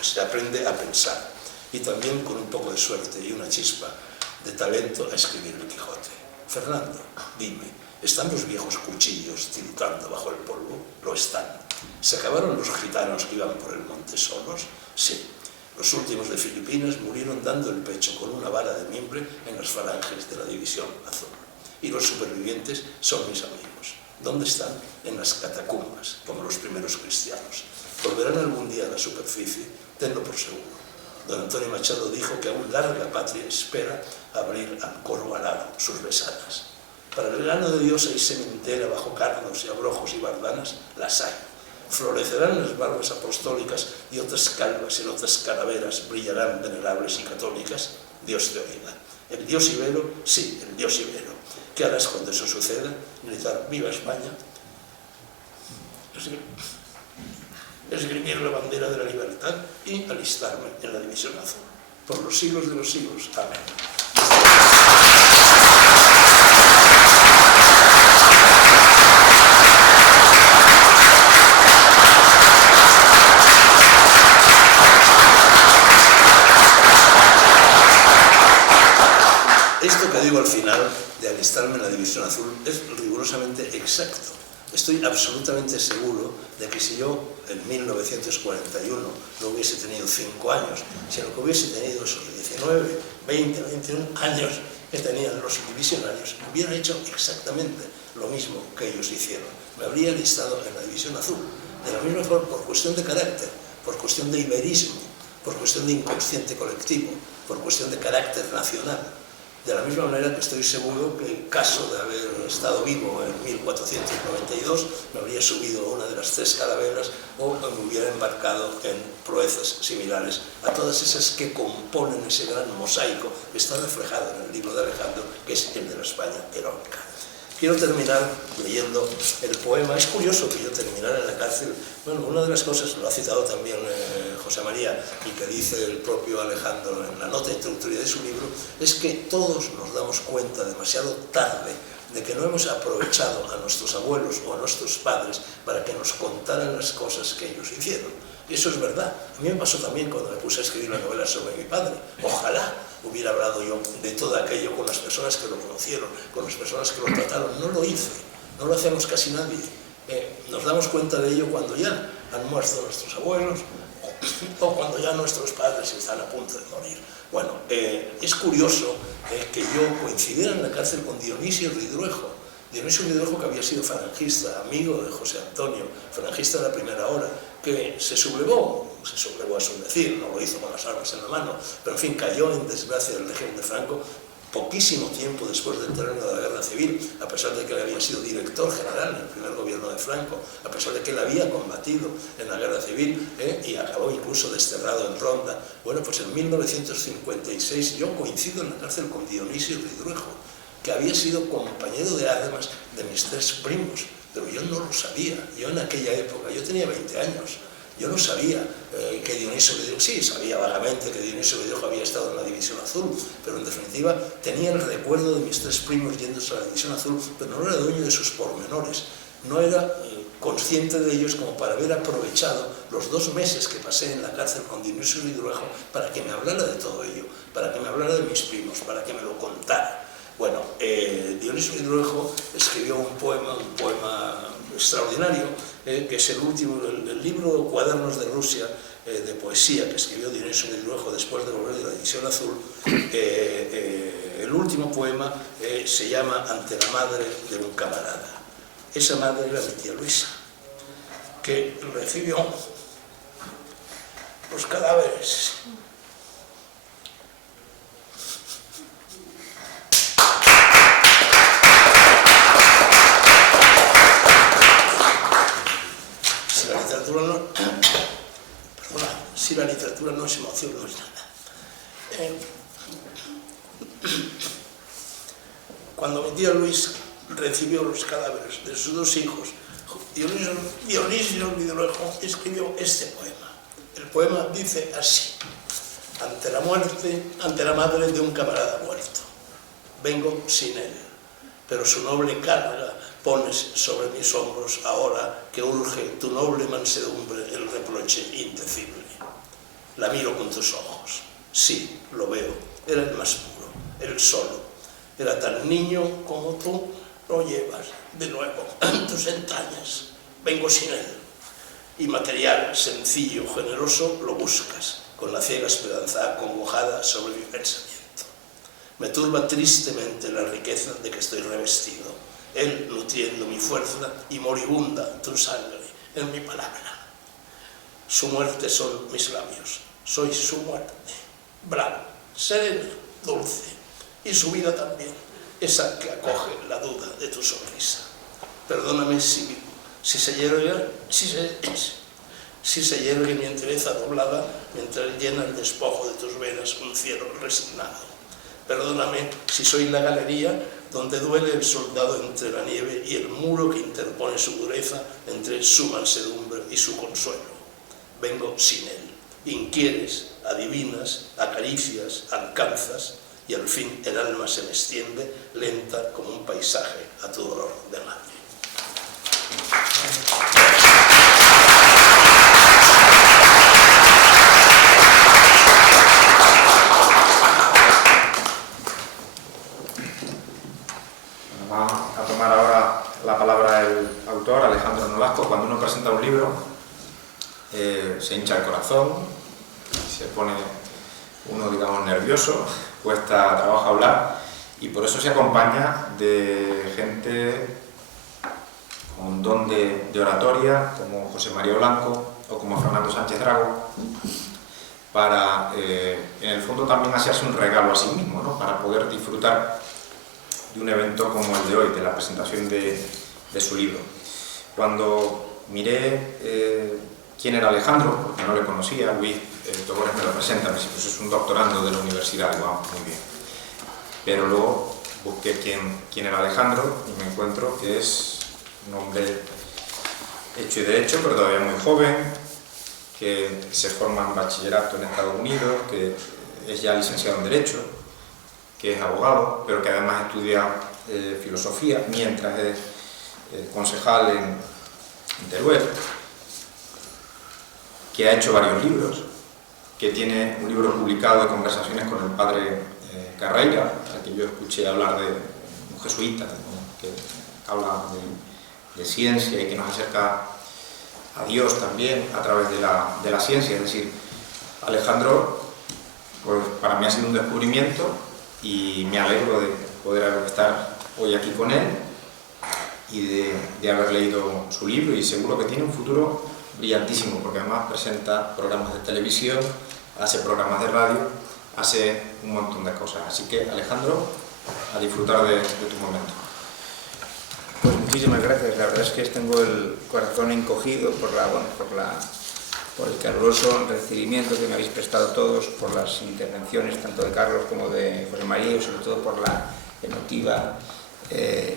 se aprende a pensar. Y también con un poco de suerte y una chispa de talento a escribir el Quijote. Fernando, dime, ¿están los viejos cuchillos tiritando bajo el polvo? Lo están. ¿Se acabaron los gitanos que iban por el monte solos? Sí. Los últimos de Filipinas murieron dando el pecho con una vara de mimbre en las falanges de la División Azul. Y los supervivientes son mis amigos. ¿Dónde están? En las catacumbas, como los primeros cristianos. volverán algún día a la superficie, tenlo por seguro. Don Antonio Machado dijo que aún larga patria espera abrir al corvo alado sus besanas. Para el grano de Dios hay sementera bajo cardos y abrojos y bardanas, las hay. Florecerán las barbas apostólicas y otras calvas en otras calaveras brillarán venerables y católicas. Dios te oiga. El Dios Ibero, sí, el Dios Ibero. ¿Qué harás cuando eso suceda? Gritar ¡Viva España! Esgrimir la bandera de la libertad y alistarme en la división azul. Por los siglos de los siglos. Amén. Esto que digo al final de alistarme en la división azul es rigurosamente exacto. Estoy absolutamente seguro de que si yo en 1941 no hubiese tenido 5 años, sino que hubiese tenido esos 19, 20, 21 años que tenían los divisionarios, hubiera hecho exactamente lo mismo que ellos hicieron. Me habría alistado en la división azul, de la misma forma por cuestión de carácter, por cuestión de iberismo, por cuestión de inconsciente colectivo, por cuestión de carácter nacional. De la misma manera que estoy seguro que en caso de haber estado vivo en 1492 me habría subido a una de las 3 calaveras o me hubiera embarcado en proezas similares a todas esas que componen ese gran mosaico que está reflejado en el libro de Alejandro, que es el de la España heroica. Quiero terminar leyendo el poema. Es curioso que yo terminara en la cárcel. Bueno, una de las cosas, lo ha citado también José María, y que dice el propio Alejandro en la nota introductoria de su libro, es que todos nos damos cuenta demasiado tarde de que no hemos aprovechado a nuestros abuelos o a nuestros padres para que nos contaran las cosas que ellos hicieron. Y eso es verdad. A mí me pasó también cuando me puse a escribir la novela sobre mi padre. Ojalá hubiera hablado yo de todo aquello con las personas que lo conocieron, con las personas que lo trataron. No lo hice, no lo hacemos casi nadie. Nos damos cuenta de ello cuando ya han muerto nuestros abuelos o cuando ya nuestros padres están a punto de morir. Bueno, es curioso que yo coincidiera en la cárcel con Dionisio Ridruejo. Dionisio Ridruejo, que había sido falangista, amigo de José Antonio, falangista de la primera hora, que se sublevó a su decir, no lo hizo con las armas en la mano, pero en fin, cayó en desgracia del régimen de Franco poquísimo tiempo después del término de la guerra civil, a pesar de que él había sido director general en el primer gobierno de Franco, a pesar de que él había combatido en la guerra civil y acabó incluso desterrado en Ronda. Bueno, pues en 1956 yo coincido en la cárcel con Dionisio Ridruejo, que había sido compañero de armas de mis 3 primos, pero yo no lo sabía. Yo en aquella época, yo tenía 20 años, yo no sabía que Dionisio Ridruejo, sí, sabía vagamente que Dionisio Ridruejo había estado en la División Azul, pero en definitiva tenía el recuerdo de mis 3 primos yéndose a la División Azul, pero no era dueño de sus pormenores, no era consciente de ellos como para haber aprovechado los 2 meses que pasé en la cárcel con Dionisio Ridruejo para que me hablara de todo ello, para que me hablara de mis primos, para que me lo contara. Bueno, Dionisio Ridruejo escribió un poema extraordinario, que es el último, el libro Cuadernos de Rusia, de poesía que escribió Dionisio Ridruejo después de volver de la División Azul. El último poema se llama Ante la madre de un camarada. Esa madre era mi tía Luisa, que recibió los cadáveres si la literatura no es emoción, no es nada. Cuando mi tía Luisa recibió los cadáveres de sus 2 hijos, Dionisio Ridruejo escribió este poema. El poema dice así: ante la muerte, ante la madre de un camarada muerto, vengo sin él, pero su noble carga pones sobre mis hombros ahora que urge tu noble mansedumbre el reproche indecible. La miro con tus ojos, sí, lo veo, era el más puro, el solo, era tan niño como tú lo llevas de nuevo en tus entrañas. Vengo sin él, y material, sencillo, generoso, lo buscas, con la ciega esperanza acongojada sobre mi pensamiento. Me turba tristemente la riqueza de que estoy revestido, él nutriendo mi fuerza y moribunda tu sangre en mi palabra. Su muerte son mis labios, soy su muerte. Blanco, sereno, dulce, y su vida también, esa que acoge la duda de tu sonrisa. Perdóname si se yergue mi entereza doblada mientras llena el despojo de tus venas un cielo resignado. Perdóname si soy la galería donde duele el soldado entre la nieve y el muro que interpone su dureza entre su mansedumbre y su consuelo. Vengo sin él, inquieres, adivinas, acaricias, alcanzas, y al fin el alma se me extiende, lenta como un paisaje a tu dolor de madre. Va a tomar ahora la palabra el autor, Alejandro Nolasco. Cuando uno presenta un libro, se hincha el corazón, se pone uno, digamos, nervioso, cuesta trabajo hablar, y por eso se acompaña de gente con don de oratoria, como José María Blanco o como Fernando Sánchez Drago, para, en el fondo, también hacerse un regalo a sí mismo, ¿no? Para poder disfrutar de un evento como el de hoy, de la presentación de su libro. Cuando miré quién era Alejandro, porque no le conocía, Luis Togores me lo presenta, me dice, pues es un doctorando de la universidad, digo, muy bien. Pero luego busqué quién era Alejandro y me encuentro que es un hombre hecho y derecho, pero todavía muy joven, que se forma en bachillerato en Estados Unidos, que es ya licenciado en Derecho, que es abogado, pero que además estudia filosofía, mientras es concejal en Teruel, que ha hecho varios libros, que tiene un libro publicado de conversaciones con el padre Carreira, al que yo escuché hablar de un jesuita, ¿no? Que habla de ciencia y que nos acerca a Dios también a través de la ciencia. Es decir, Alejandro, pues para mí ha sido un descubrimiento y me alegro de poder estar hoy aquí con él y de haber leído su libro, y seguro que tiene un futuro brillantísimo, porque además presenta programas de televisión, hace programas de radio, hace un montón de cosas. Así que, Alejandro, a disfrutar de tu momento. Pues muchísimas gracias. La verdad es que tengo el corazón encogido por el caluroso recibimiento que me habéis prestado todos, por las intervenciones tanto de Carlos como de José María, y sobre todo por la emotiva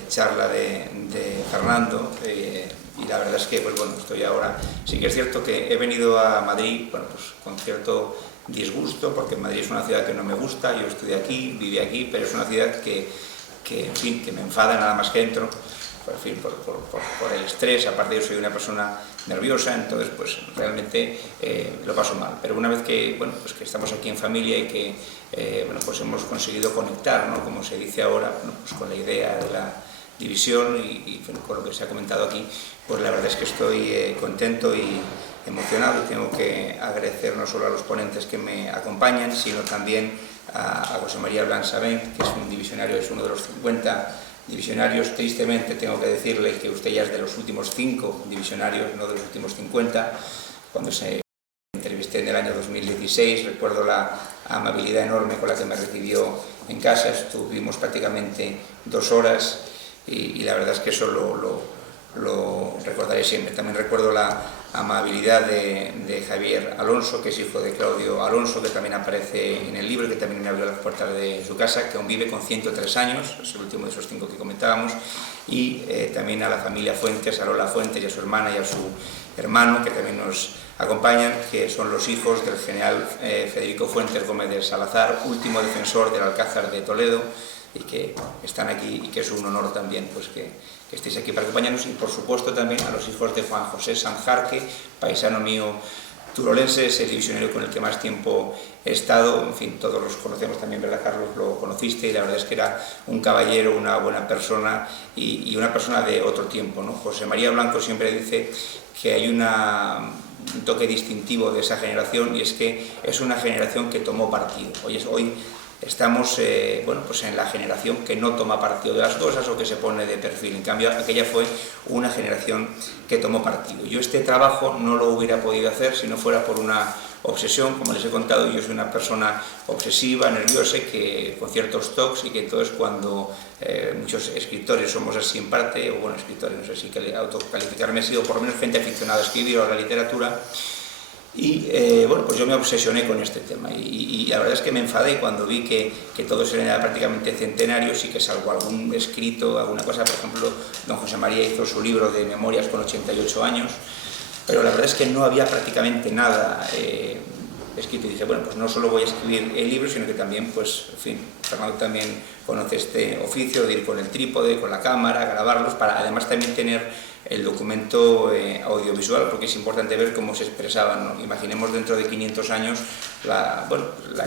charla de Fernando. Y la verdad es que, pues bueno, estoy ahora... Sí que es cierto que he venido a Madrid, bueno, pues con cierto disgusto, porque Madrid es una ciudad que no me gusta. Yo estudié aquí, viví aquí, pero es una ciudad que en fin, que me enfada nada más que entro, por el estrés. Aparte, yo soy una persona nerviosa, entonces pues realmente lo paso mal. Pero una vez que, bueno, pues que estamos aquí en familia y que bueno, pues hemos conseguido conectar, ¿no? Como se dice ahora, bueno, pues con la idea de la división y con lo que se ha comentado aquí, pues la verdad es que estoy contento y emocionado, y tengo que agradecer no solo a los ponentes que me acompañan, sino también a José María Blanc Sabén, que es un divisionario, es uno de los 50 divisionarios. Tristemente tengo que decirle que usted ya es de los últimos 5 divisionarios, no de los últimos 50. Cuando se entrevisté en el año 2016, recuerdo la amabilidad enorme con la que me recibió en casa. Estuvimos prácticamente 2 horas y la verdad es que eso lo recordaré siempre. También recuerdo la amabilidad de Javier Alonso, que es hijo de Claudio Alonso, que también aparece en el libro, que también me abrió las puertas de su casa, que aún vive con 103 años, es el último de esos 5 que comentábamos, y también a la familia Fuentes, a Lola Fuentes y a su hermana y a su hermano, que también nos acompañan, que son los hijos del general Federico Fuentes Gómez de Salazar, último defensor del Alcázar de Toledo, y que están aquí, y que es un honor también pues que estéis aquí para acompañarnos. Y por supuesto también a los hijos de Juan José Sanjarque, paisano mío turolense, es el divisionario con el que más tiempo he estado. En fin, todos los conocemos también, ¿verdad, Carlos? Lo conociste, y la verdad es que era un caballero, una buena persona y una persona de otro tiempo, ¿no? José María Blanco siempre dice que hay un toque distintivo de esa generación, y es que es una generación que tomó partido. Hoy estamos bueno, pues en la generación que no toma partido de las cosas o que se pone de perfil. En cambio, aquella fue una generación que tomó partido. Yo este trabajo no lo hubiera podido hacer si no fuera por una obsesión. Como les he contado, yo soy una persona obsesiva, nerviosa, que con ciertos tocs, y que entonces cuando muchos escritores somos así en parte, o bueno, escritores, no sé si autocalificarme, he sido por lo menos gente aficionada a escribir o a la literatura. Y bueno, pues yo me obsesioné con este tema y la verdad es que me enfadé cuando vi que todos eran prácticamente centenarios y que salvo algún escrito, alguna cosa, por ejemplo, don José María hizo su libro de memorias con 88 años, pero la verdad es que no había prácticamente nada escrito y dije, bueno, pues no solo voy a escribir el libro, sino que también, pues, en fin, Fernando también conoce este oficio de ir con el trípode, con la cámara, grabarlos, para además también tener el documento audiovisual, porque es importante ver cómo se expresaban, ¿no? Imaginemos dentro de 500 años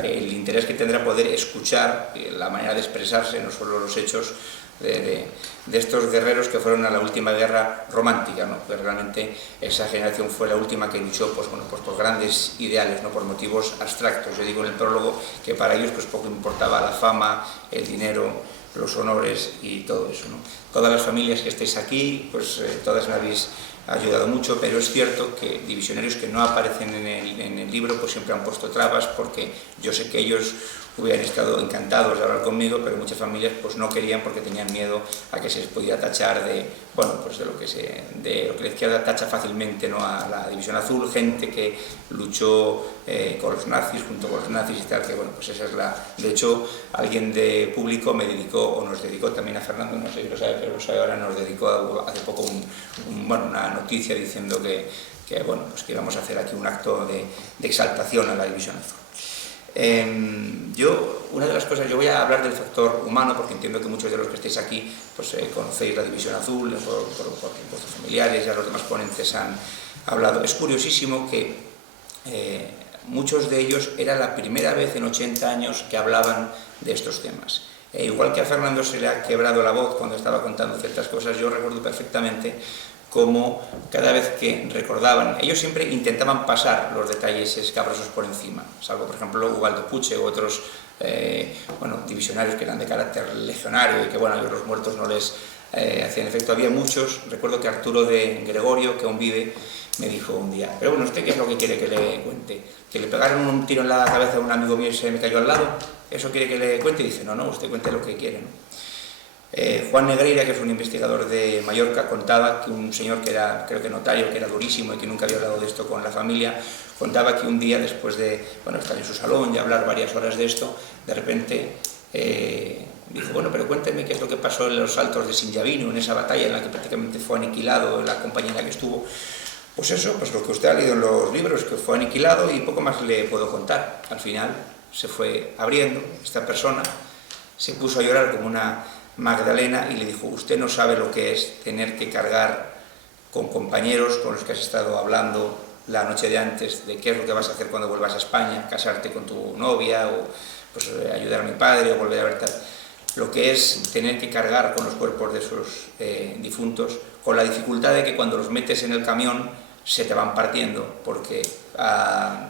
el interés que tendrá poder escuchar la manera de expresarse, no solo los hechos de estos guerreros que fueron a la última guerra romántica, ¿no? Pues realmente esa generación fue la última que luchó pues, bueno, pues por grandes ideales, ¿no? Por motivos abstractos. Yo digo en el prólogo que para ellos pues, poco importaba la fama, el dinero, los honores y todo eso, ¿no? Todas las familias que estéis aquí, pues todas me habéis ayudado mucho, pero es cierto que divisionarios que no aparecen en el libro pues siempre han puesto trabas, porque yo sé que ellos hubieran estado encantados de hablar conmigo, pero muchas familias pues no querían porque tenían miedo a que se les pudiera tachar de, bueno, pues de lo que la izquierda tacha fácilmente, ¿no? A la División Azul, gente que luchó con los nazis, junto con los nazis y tal, que bueno, pues esa es la... De hecho, alguien de público me dedicó, o nos dedicó también a Fernando, no sé si lo sabe, pero lo sabe ahora, nos dedicó hace poco una noticia diciendo que bueno, pues que íbamos a hacer aquí un acto de exaltación a la División Azul. Una de las cosas, yo voy a hablar del factor humano, porque entiendo que muchos de los que estáis aquí pues conocéis la División Azul por vuestros familiares, ya los demás ponentes han hablado. Es curiosísimo que muchos de ellos era la primera vez en 80 años que hablaban de estos temas. Igual que a Fernando se le ha quebrado la voz cuando estaba contando ciertas cosas, yo recuerdo perfectamente cómo cada vez que recordaban, ellos siempre intentaban pasar los detalles escabrosos por encima, salvo por ejemplo Ubaldo Puche u otros divisionarios que eran de carácter legionario y que bueno, a los muertos no les hacían efecto. Había muchos, recuerdo que Arturo de Gregorio, que aún vive, me dijo un día, pero bueno, ¿usted qué es lo que quiere que le cuente? ¿Que le pegaron un tiro en la cabeza a un amigo mío y se me cayó al lado? ¿Eso quiere que le cuente? Y dice, no, usted cuente lo que quiere, ¿no? Juan Negreira, que es un investigador de Mallorca, contaba que un señor que era, creo que notario, que era durísimo y que nunca había hablado de esto con la familia, contaba que un día, después de estar en su salón y hablar varias horas de esto, de repente dijo, bueno, pero cuénteme qué es lo que pasó en los Altos de Sinjavino, en esa batalla en la que prácticamente fue aniquilado la compañía en la que estuvo. Pues eso, pues lo que usted ha leído en los libros, que fue aniquilado, y poco más le puedo contar. Al final se fue abriendo, esta persona se puso a llorar como una Magdalena y le dijo, usted no sabe lo que es tener que cargar con compañeros con los que has estado hablando la noche de antes de qué es lo que vas a hacer cuando vuelvas a España, casarte con tu novia o pues, ayudar a mi padre o volver a ver tal. Lo que es tener que cargar con los cuerpos de esos difuntos, con la dificultad de que cuando los metes en el camión se te van partiendo, porque a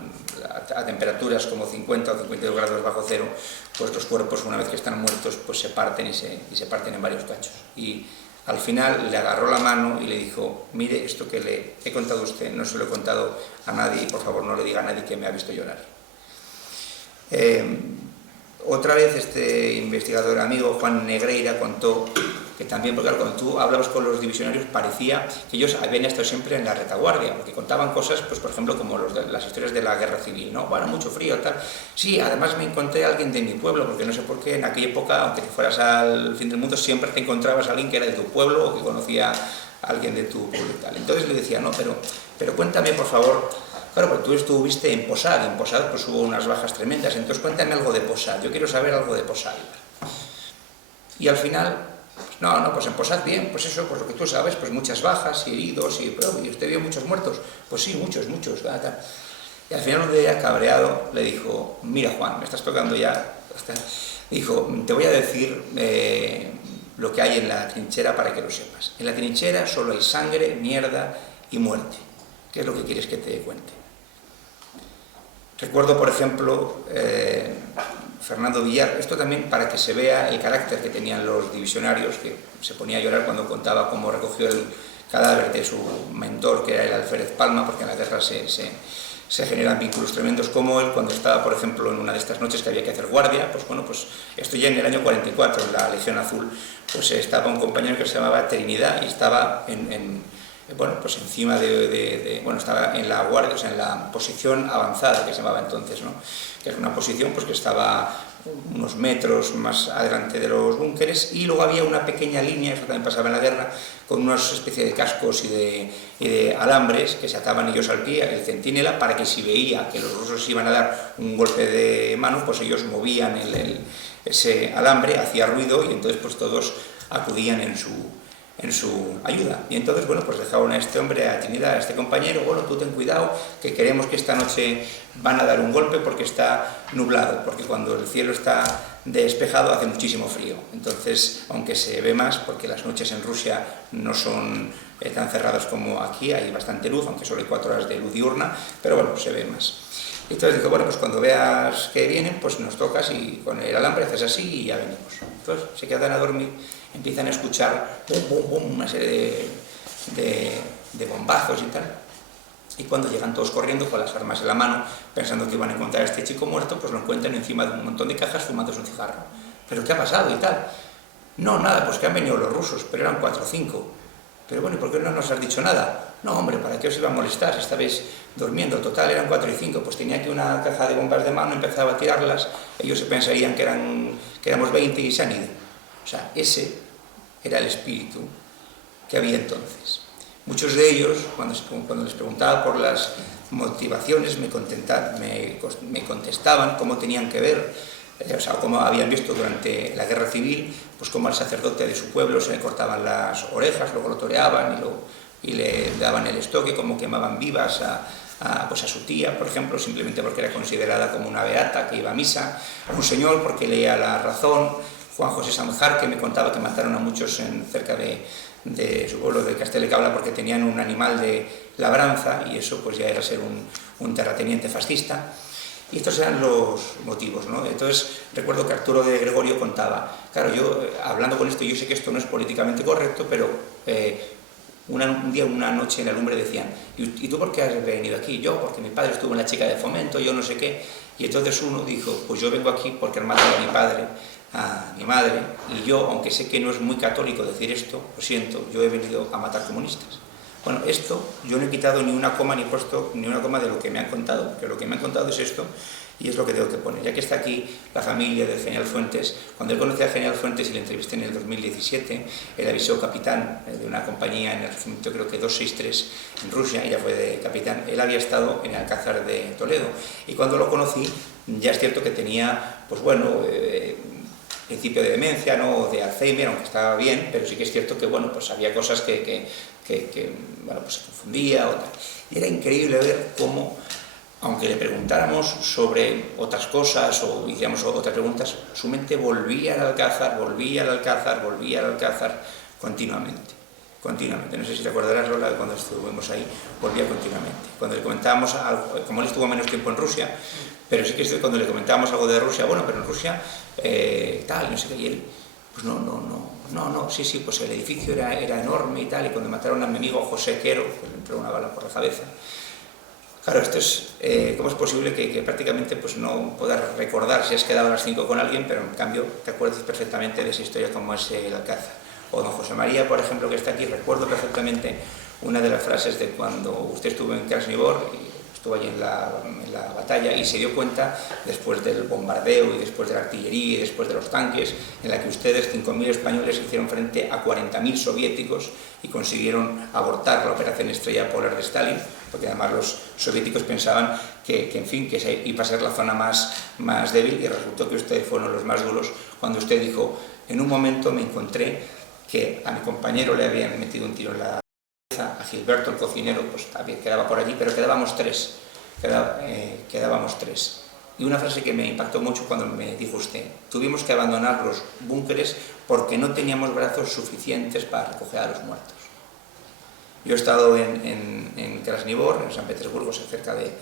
temperaturas como 50 o 52 grados bajo cero, pues los cuerpos una vez que están muertos pues se parten y se parten en varios cachos. Y al final le agarró la mano y le dijo, mire, esto que le he contado a usted no se lo he contado a nadie y por favor no le diga a nadie que me ha visto llorar. Otra vez este investigador amigo, Juan Negreira, contó que también, porque claro, cuando tú hablabas con los divisionarios parecía que ellos habían estado siempre en la retaguardia, porque contaban cosas, pues por ejemplo, como las historias de la guerra civil, ¿no? Bueno, mucho frío, tal. Sí, además me encontré a alguien de mi pueblo, porque no sé por qué en aquella época, aunque te fueras al fin del mundo, siempre te encontrabas a alguien que era de tu pueblo o que conocía a alguien de tu pueblo y tal. Entonces le decía, no, pero cuéntame, por favor. Claro, porque tú estuviste en Posad pues hubo unas bajas tremendas, entonces cuéntame algo de Posad, yo quiero saber algo de Posad. Y al final, pues en Posad bien, pues eso, pues lo que tú sabes, pues muchas bajas y heridos, y usted vio muchos muertos, pues sí, muchos, tal. Y al final un día cabreado le dijo, mira Juan, me estás tocando ya, dijo, te voy a decir lo que hay en la trinchera para que lo sepas. En la trinchera solo hay sangre, mierda y muerte. ¿Qué es lo que quieres que te cuente? Recuerdo, por ejemplo, Fernando Villar, esto también para que se vea el carácter que tenían los divisionarios, que se ponía a llorar cuando contaba cómo recogió el cadáver de su mentor, que era el alférez Palma, porque en la guerra se generan vínculos tremendos, como él cuando estaba, por ejemplo, en una de estas noches que había que hacer guardia, pues bueno, pues esto ya en el año 44, en la Legión Azul, pues estaba un compañero que se llamaba Trinidad y estaba bueno, pues encima bueno, estaba en la guardia, o sea, en la posición avanzada, que se llamaba entonces, ¿no? Que es una posición pues que estaba unos metros más adelante de los búnkeres, y luego había una pequeña línea, eso también pasaba en la guerra, con una especie de cascos y de alambres que se ataban ellos al pie, el centinela, para que si veía que los rusos iban a dar un golpe de mano, pues ellos movían ese alambre, hacía ruido, y entonces pues todos acudían en su ayuda. Y entonces, bueno, pues dejaron a este hombre, a Trinidad, a este compañero, bueno, tú ten cuidado, que queremos que esta noche van a dar un golpe porque está nublado, porque cuando el cielo está despejado hace muchísimo frío. Entonces, aunque se ve más, porque las noches en Rusia no son tan cerradas como aquí, hay bastante luz, aunque solo hay 4 horas de luz diurna, pero bueno, se ve más. Y entonces dijo, bueno, pues cuando veas que vienen, pues nos tocas y con el alambre haces así y ya venimos. Entonces se quedan a dormir, empiezan a escuchar bum, bum, bum, una serie de bombazos y tal. Y cuando llegan todos corriendo con las armas en la mano, pensando que iban a encontrar a este chico muerto, pues lo encuentran encima de un montón de cajas fumándose un cigarro. ¿Pero qué ha pasado y tal? No, nada, pues que han venido los rusos, pero eran 4 o 5. Pero bueno, ¿y por qué no nos has dicho nada? No, hombre, ¿para qué os iba a molestar si estabais durmiendo? Total, eran 4 y 5, pues tenía aquí una caja de bombas de mano, empezaba a tirarlas, ellos se pensarían que éramos 20 y se han ido. O sea, ese era el espíritu que había entonces. Muchos de ellos, cuando les preguntaba por las motivaciones, me contestaban cómo tenían que ver, o sea, cómo habían visto durante la guerra civil, pues cómo al sacerdote de su pueblo se le cortaban las orejas, luego lo toreaban y le daban el estoque, cómo quemaban vivas a su tía, por ejemplo, simplemente porque era considerada como una beata que iba a misa, a un señor porque leía La Razón, Juan José Sanjar, que me contaba que mataron a muchos cerca de su pueblo de Castellecabla porque tenían un animal de labranza, y eso pues ya era ser un terrateniente fascista. Y estos eran los motivos, ¿no? Entonces recuerdo que Arturo de Gregorio contaba, claro, yo hablando con esto, yo sé que esto no es políticamente correcto, pero un día, una noche en la lumbre decían, ¿y tú por qué has venido aquí? Yo, porque mi padre estuvo en la chica de Fomento, yo no sé qué. Y entonces uno dijo, pues yo vengo aquí porque han matado a mi padre, a mi madre, y yo, aunque sé que no es muy católico decir esto, lo siento, yo he venido a matar comunistas. Bueno, esto yo no he quitado ni una coma ni he puesto ni una coma de lo que me han contado, porque lo que me han contado es esto y es lo que tengo que poner. Ya que está aquí la familia del general Fuentes, cuando él conocía al general Fuentes y le entrevisté en el 2017, él avisó capitán de una compañía en el regimiento, creo que 263 en Rusia, ella fue de capitán, él había estado en el Alcázar de Toledo, y cuando lo conocí ya es cierto que tenía, pues bueno, principio de demencia, ¿no? De Alzheimer, aunque estaba bien, pero sí que es cierto que, bueno, pues había cosas que bueno, pues se confundía o tal. Y era increíble ver cómo, aunque le preguntáramos sobre otras cosas o hiciéramos otras preguntas, su mente volvía al Alcázar, volvía al Alcázar, volvía al Alcázar continuamente. Continuamente. No sé si te acordarás, Lola, de cuando estuvimos ahí, volvía continuamente. Cuando le comentábamos algo, como él estuvo menos tiempo en Rusia, pero sí que cuando le comentábamos algo de Rusia, bueno, pero en Rusia, tal, no sé qué, y él, pues no, sí, pues el edificio era enorme y tal, y cuando mataron a mi amigo José Quero, pues le entró una bala por la cabeza. Claro, esto es, ¿cómo es posible que prácticamente pues no puedas recordar si has quedado a las 5 con alguien, pero en cambio te acuerdas perfectamente de esa historia como es el Alcázar? O don José María, por ejemplo, que está aquí, recuerdo perfectamente una de las frases de cuando usted estuvo en Krasnivor, y estuvo allí en la batalla, y se dio cuenta, después del bombardeo y después de la artillería y después de los tanques, en la que ustedes, 5.000 españoles, hicieron frente a 40.000 soviéticos y consiguieron abortar la operación Estrella Polar de Stalin, porque además los soviéticos pensaban que en fin, que iba a ser la zona más débil, y resultó que ustedes fueron los más duros cuando usted dijo, en un momento me encontré que a mi compañero le habían metido un tiro en la cabeza, a Gilberto, el cocinero, pues también quedaba por allí, pero quedábamos tres. Y una frase que me impactó mucho cuando me dijo usted, tuvimos que abandonar los búnkeres porque no teníamos brazos suficientes para recoger a los muertos. Yo he estado en Krasnivor, en San Petersburgo, cerca de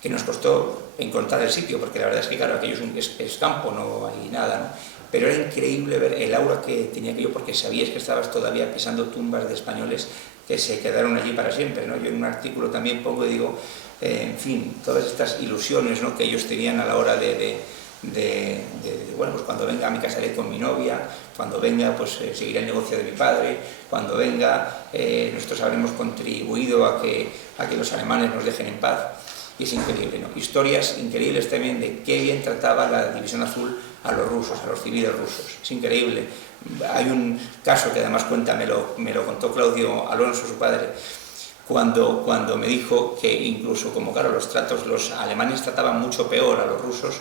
que nos costó encontrar el sitio, porque la verdad es que, claro, aquello es campo, no hay nada, ¿no? Pero era increíble ver el aura que tenía aquello, porque sabías que estabas todavía pisando tumbas de españoles que se quedaron allí para siempre, ¿no? Yo en un artículo también pongo y digo, en fin, todas estas ilusiones, ¿no?, que ellos tenían a la hora bueno, pues cuando venga me casaré con mi novia, cuando venga pues seguiré el negocio de mi padre, cuando venga nosotros habremos contribuido a que los alemanes nos dejen en paz. Y es increíble, ¿no? Historias increíbles también de qué bien trataba la División Azul a los rusos, a los civiles rusos. Es increíble. Hay un caso que además me lo contó Claudio Alonso, su padre, cuando me dijo que incluso, como claro, los alemanes trataban mucho peor a los rusos,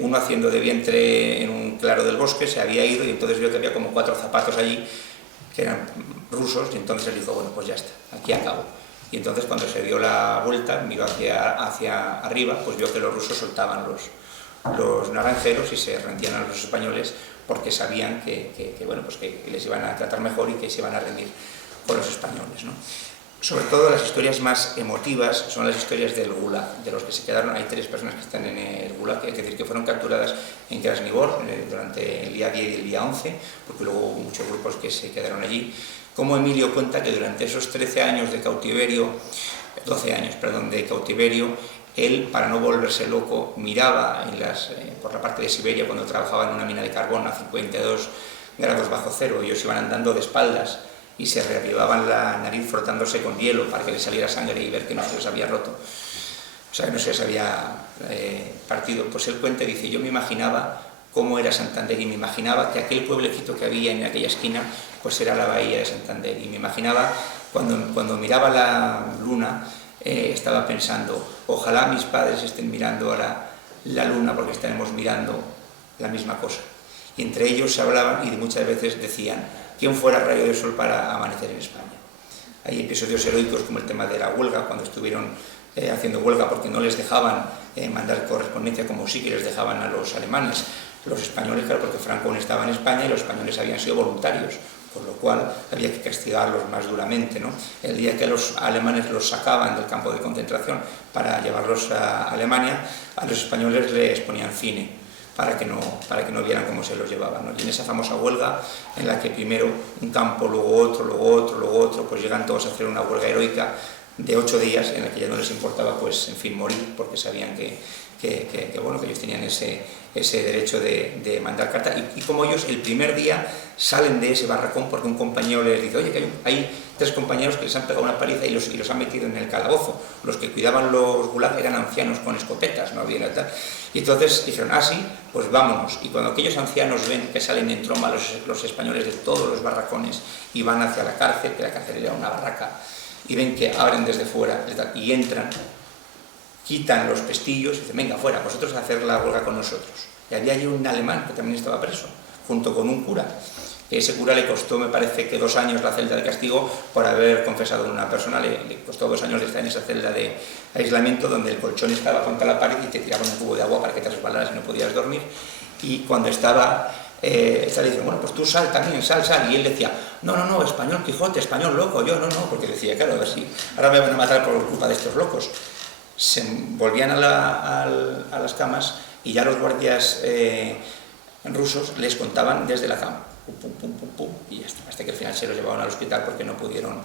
uno haciendo de vientre en un claro del bosque se había ido y entonces vio que había como 4 zapatos allí que eran rusos y entonces él dijo, bueno, pues ya está, aquí acabo. Y entonces cuando se dio la vuelta, miró hacia arriba, pues vio que los rusos soltaban los naranjeros y se rendían a los españoles porque sabían bueno, pues que les iban a tratar mejor y que se iban a rendir con los españoles, ¿no? Sobre todo las historias más emotivas son las historias del Gulag, de los que se quedaron. Hay 3 personas que están en el Gulag, es decir, que fueron capturadas en Krasnivor durante el día 10 y el día 11, porque luego hubo muchos grupos que se quedaron allí. Como Emilio cuenta que durante esos 13 años de cautiverio, 12 años, perdón, de cautiverio, él, para no volverse loco, miraba por la parte de Siberia cuando trabajaba en una mina de carbón a 52 grados bajo cero, ellos iban andando de espaldas y se reavivaban la nariz frotándose con hielo para que les saliera sangre y ver que no se les había roto, o sea, que no se les había partido. Pues él cuenta y dice, yo me imaginaba cómo era Santander y me imaginaba que aquel pueblecito que había en aquella esquina pues era la bahía de Santander, y me imaginaba cuando miraba la luna, estaba pensando, ojalá mis padres estén mirando ahora la luna porque estaremos mirando la misma cosa. Y entre ellos se hablaban y muchas veces decían, ¿quién fuera rayo de sol para amanecer en España? Hay episodios heroicos como el tema de la huelga, cuando estuvieron haciendo huelga porque no les dejaban mandar correspondencia como sí que les dejaban a los alemanes. Los españoles, claro, porque Franco aún estaba en España y los españoles habían sido voluntarios, con lo cual había que castigarlos más duramente, ¿no? El día que los alemanes los sacaban del campo de concentración para llevarlos a Alemania, a los españoles les ponían cine para que no vieran cómo se los llevaban, ¿no? Y en esa famosa huelga, en la que primero un campo, luego otro, pues llegan todos a hacer una huelga heroica de 8 días, en la que ya no les importaba, pues, en fin, morir, porque sabían que bueno, que ellos tenían ese derecho de mandar carta, y como ellos el primer día salen de ese barracón porque un compañero les dice, oye, que hay 3 compañeros que les han pegado una paliza y los han metido en el calabozo. Los que cuidaban los gulag eran ancianos con escopetas, no había tal. Y entonces dijeron, sí, pues vámonos. Y cuando aquellos ancianos ven que salen en tromba los españoles de todos los barracones y van hacia la cárcel, que la cárcel era una barraca, y ven que abren desde fuera y entran, quitan los pestillos y dicen, venga, fuera, vosotros a hacer la huelga con nosotros. Y había allí un alemán que también estaba preso, junto con un cura. Ese cura le costó, me parece, que 2 años la celda de castigo por haber confesado a una persona. Le costó 2 años de estar en esa celda de aislamiento donde el colchón estaba contra la pared y te tiraban un cubo de agua para que te resbalaras y no podías dormir. Y cuando estaba le dice, bueno, pues tú sal también, sal. Y él decía, no, español Quijote, español loco. Yo no, porque decía, claro, a ver si ahora me van a matar por culpa de estos locos. Se volvían a las camas y ya los guardias rusos les contaban desde la cama, pum, y ya está, hasta que al final se los llevaban al hospital porque no pudieron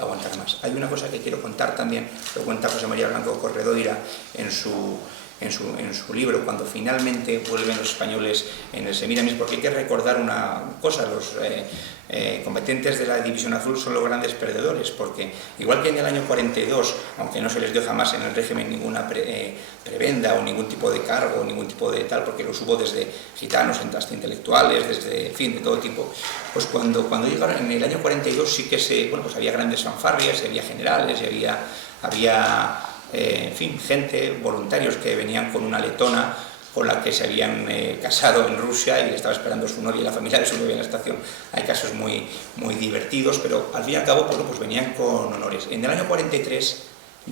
aguantar más. Hay una cosa que quiero contar también, lo cuenta José María Blanco Corredoira en su libro, cuando finalmente vuelven los españoles en el Semiramis, porque hay que recordar una cosa, los combatentes de la División Azul son los grandes perdedores, porque igual que en el año 42, aunque no se les dio jamás en el régimen ninguna prebenda o ningún tipo de cargo, ningún tipo de tal, porque los hubo desde gitanos hasta intelectuales, desde, en fin, de todo tipo, pues cuando llegaron en el año 42 sí que pues había grandes fanfarrias, había generales, y había en fin, gente, voluntarios que venían con una letona con la que se habían casado en Rusia y le estaba esperando su novia y la familia de su novia en la estación. Hay casos muy divertidos, pero al fin y al cabo pues venían con honores. En el año 43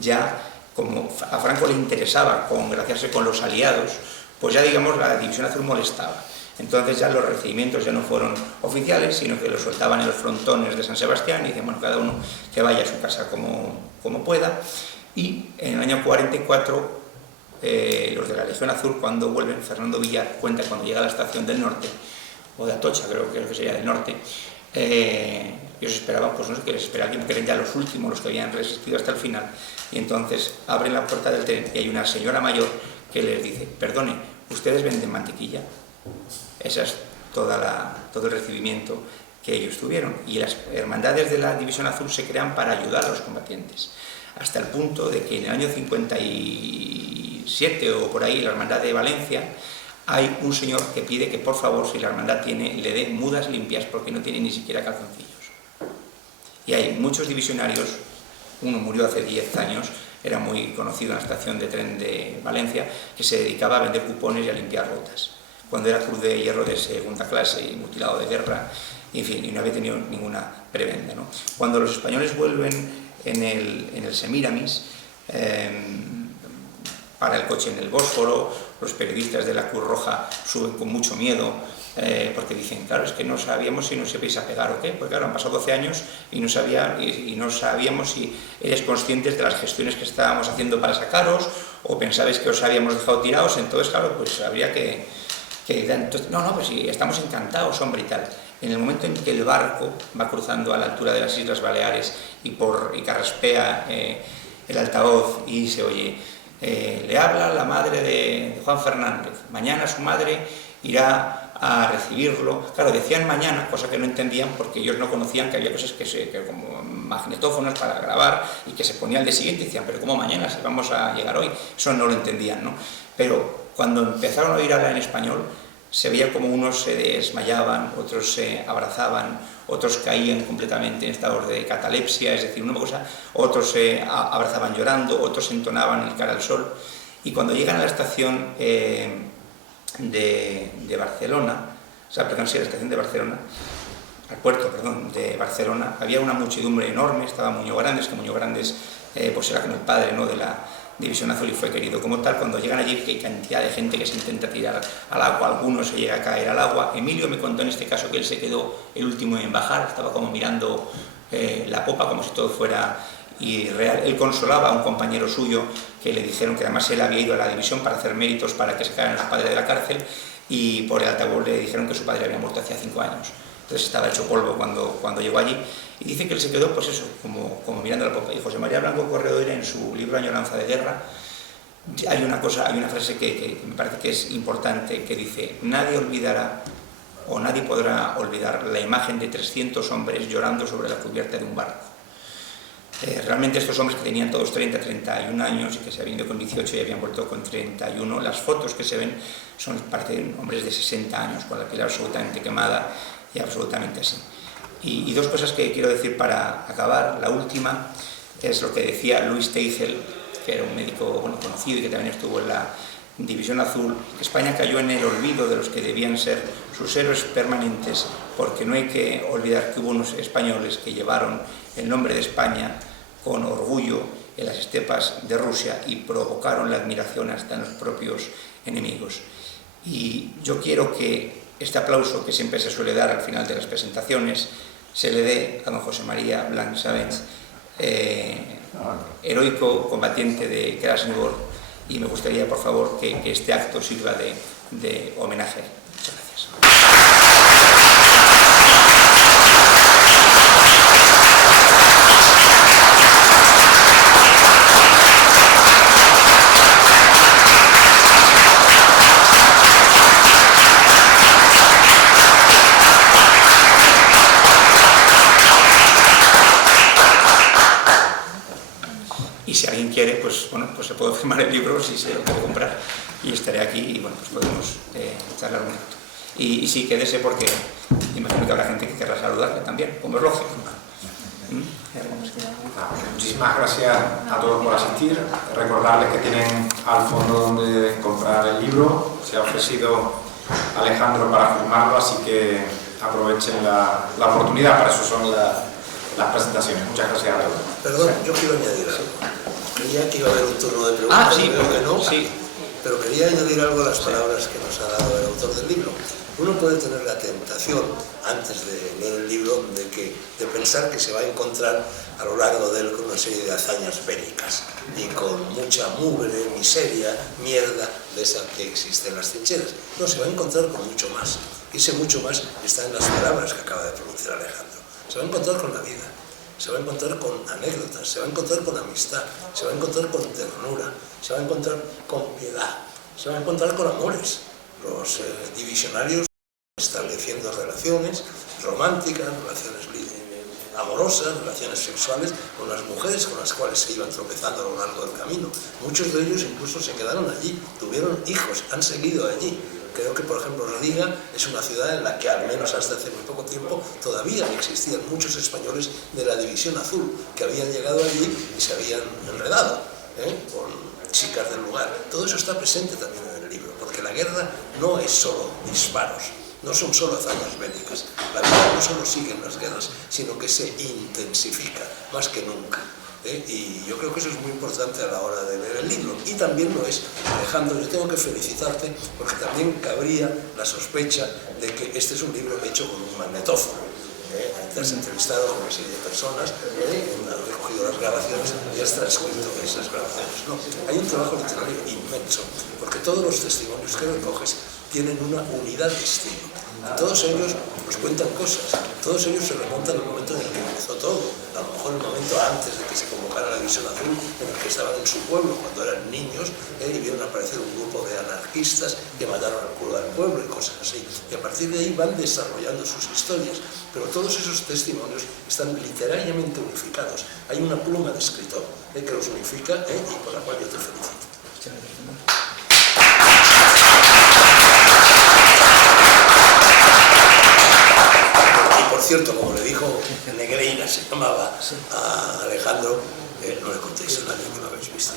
ya, como a Franco le interesaba congraciarse con los aliados, pues ya digamos la División Azul molestaba. Entonces ya los recibimientos ya no fueron oficiales, sino que los soltaban en los frontones de San Sebastián y decían, bueno, cada uno que vaya a su casa como pueda. Y en el año 44, los de la Legión Azul, cuando vuelven, Fernando Villar cuenta cuando llega a la estación del norte, o de Atocha, creo que sería del norte, ellos esperaban, pues no sé qué les esperaban, porque eran ya los últimos, los que habían resistido hasta el final, y entonces abren la puerta del tren y hay una señora mayor que les dice: perdone, ¿ustedes venden mantequilla? Ese es todo el recibimiento que ellos tuvieron, y las hermandades de la División Azul se crean para ayudar a los combatientes, hasta el punto de que en el año 57 o por ahí, la hermandad de Valencia, hay un señor que pide que por favor, si la hermandad tiene, le dé mudas limpias porque no tiene ni siquiera calzoncillos. Y hay muchos divisionarios, uno murió hace 10 años, era muy conocido en la estación de tren de Valencia, que se dedicaba a vender cupones y a limpiar botas, cuando era cruz de hierro de segunda clase y mutilado de guerra, en fin, y no había tenido ninguna prebenda, ¿no? Cuando los españoles vuelven en el Semíramis, para el coche en el Bósforo, los periodistas de la Cruz Roja suben con mucho miedo, porque dicen, claro, es que no sabíamos si nos ibais a pegar o qué, porque claro, han pasado 12 años y no sabíamos si eres conscientes de las gestiones que estábamos haciendo para sacaros, o pensabais que os habíamos dejado tirados. Entonces, claro, pues habría que entonces, no, pues sí, estamos encantados, hombre, y tal. En el momento en que el barco va cruzando a la altura de las Islas Baleares y carraspea el altavoz y se oye: le habla la madre de Juan Fernández, mañana su madre irá a recibirlo. Claro, decían mañana, cosa que no entendían porque ellos no conocían que había cosas que como magnetófonos para grabar y que se ponía al día siguiente, y decían, pero ¿cómo mañana? Si vamos a llegar hoy. Eso no lo entendían, ¿no? Pero cuando empezaron a oír hablar en español, se veía como unos se desmayaban, otros se abrazaban, otros caían completamente en estados de catalepsia, es decir, una cosa, otros se abrazaban llorando, otros entonaban el cara al sol. Y cuando llegan a la estación de Barcelona, o sea, perdón, sí, la estación de Barcelona, al puerto, perdón, de Barcelona, había una muchedumbre enorme, estaba Muñoz Grandes, que Muñoz Grandes pues era como el padre, ¿no?, de la División Azul y fue querido como tal. Cuando llegan allí, que hay cantidad de gente que se intenta tirar al agua, algunos se llega a caer al agua. Emilio me contó en este caso que él se quedó el último en bajar, estaba como mirando la popa como si todo fuera irreal. Él consolaba a un compañero suyo que le dijeron que además él había ido a la división para hacer méritos para que sacaran a su padre de la cárcel, y por el altavoz le dijeron que su padre había muerto hacía 5 años. Entonces estaba hecho polvo cuando llegó allí, y dice que él se quedó, pues eso, como mirando la popa. Y José María Blanco Corredoira, en su libro Añoranza de guerra, hay una frase que me parece que es importante, que dice: nadie olvidará o nadie podrá olvidar la imagen de 300 hombres llorando sobre la cubierta de un barco. Realmente estos hombres, que tenían todos 31 años y que se habían ido con 18 y habían vuelto con 31, las fotos que se ven parecen hombres de 60 años, con la piel absolutamente quemada y absolutamente así. Y dos cosas que quiero decir para acabar. La última es lo que decía Luis Teigel, que era un médico conocido y que también estuvo en la División Azul, que España cayó en el olvido de los que debían ser sus héroes permanentes, porque no hay que olvidar que hubo unos españoles que llevaron el nombre de España con orgullo en las estepas de Rusia y provocaron la admiración hasta en los propios enemigos. Y yo quiero que este aplauso que siempre se suele dar al final de las presentaciones se le dé a don José María Blanc Savens, heroico combatiente de Krasnogorsk, y me gustaría, por favor, que este acto sirva de homenaje. Muchas gracias. Y si alguien quiere, pues se puede firmar el libro si se lo quiere comprar, y estaré aquí y pues podemos charlar un minuto. Y sí, quédese, porque imagino que habrá gente que querrá saludarle también, como es lógico. Muchísimas gracias a todos por asistir. Recordarles que tienen al fondo donde comprar el libro. Se ha ofrecido Alejandro para firmarlo, así que aprovechen la oportunidad. Para eso son las presentaciones. Muchas gracias a todos. Perdón, yo quiero añadir algo. Creía que iba a haber un turno de preguntas, sí, creo que no, sí. pero quería añadir algo a las palabras que nos ha dado el autor del libro. Uno puede tener la tentación, antes de leer el libro, de pensar que se va a encontrar a lo largo de él con una serie de hazañas bélicas y con mucha mugre, miseria, mierda de esa que existe en las trincheras. No, se va a encontrar con mucho más. Y ese mucho más está en las palabras que acaba de pronunciar Alejandro. Se va a encontrar con la vida, se va a encontrar con anécdotas, se va a encontrar con amistad, se va a encontrar con ternura, se va a encontrar con piedad, se va a encontrar con amores. Los divisionarios estableciendo relaciones románticas, relaciones amorosas, relaciones sexuales con las mujeres con las cuales se iban tropezando a lo largo del camino. Muchos de ellos incluso se quedaron allí, tuvieron hijos, han seguido allí. Creo que, por ejemplo, Riga es una ciudad en la que, al menos hasta hace muy poco tiempo, todavía existían muchos españoles de la División Azul que habían llegado allí y se habían enredado con chicas del lugar. Todo eso está presente también en el libro, porque la guerra no es solo disparos, no son solo hazañas bélicas. La vida no solo sigue en las guerras, sino que se intensifica más que nunca. Y yo creo que eso es muy importante a la hora de leer el libro. Y también lo es, Alejandro, yo tengo que felicitarte porque también cabría la sospecha de que este es un libro hecho con un magnetófono. Te has entrevistado a una serie de personas, has recogido las grabaciones y has transcrito esas grabaciones. No, hay un trabajo literario inmenso, porque todos los testimonios que recoges tienen una unidad de estilo. Y todos ellos nos cuentan cosas, todos ellos se remontan al momento en el que empezó todo, a lo mejor el momento antes de que se convocara la División Azul, en el que estaban en su pueblo cuando eran niños y vieron aparecer un grupo de anarquistas que mataron al cura del pueblo y cosas así. Y a partir de ahí van desarrollando sus historias, pero todos esos testimonios están literariamente unificados. Hay una pluma de escritor que los unifica y por la cual yo te felicito. Por cierto, como le dijo Negreira, se llamaba a Alejandro, no le contéis a nadie que lo habéis visto.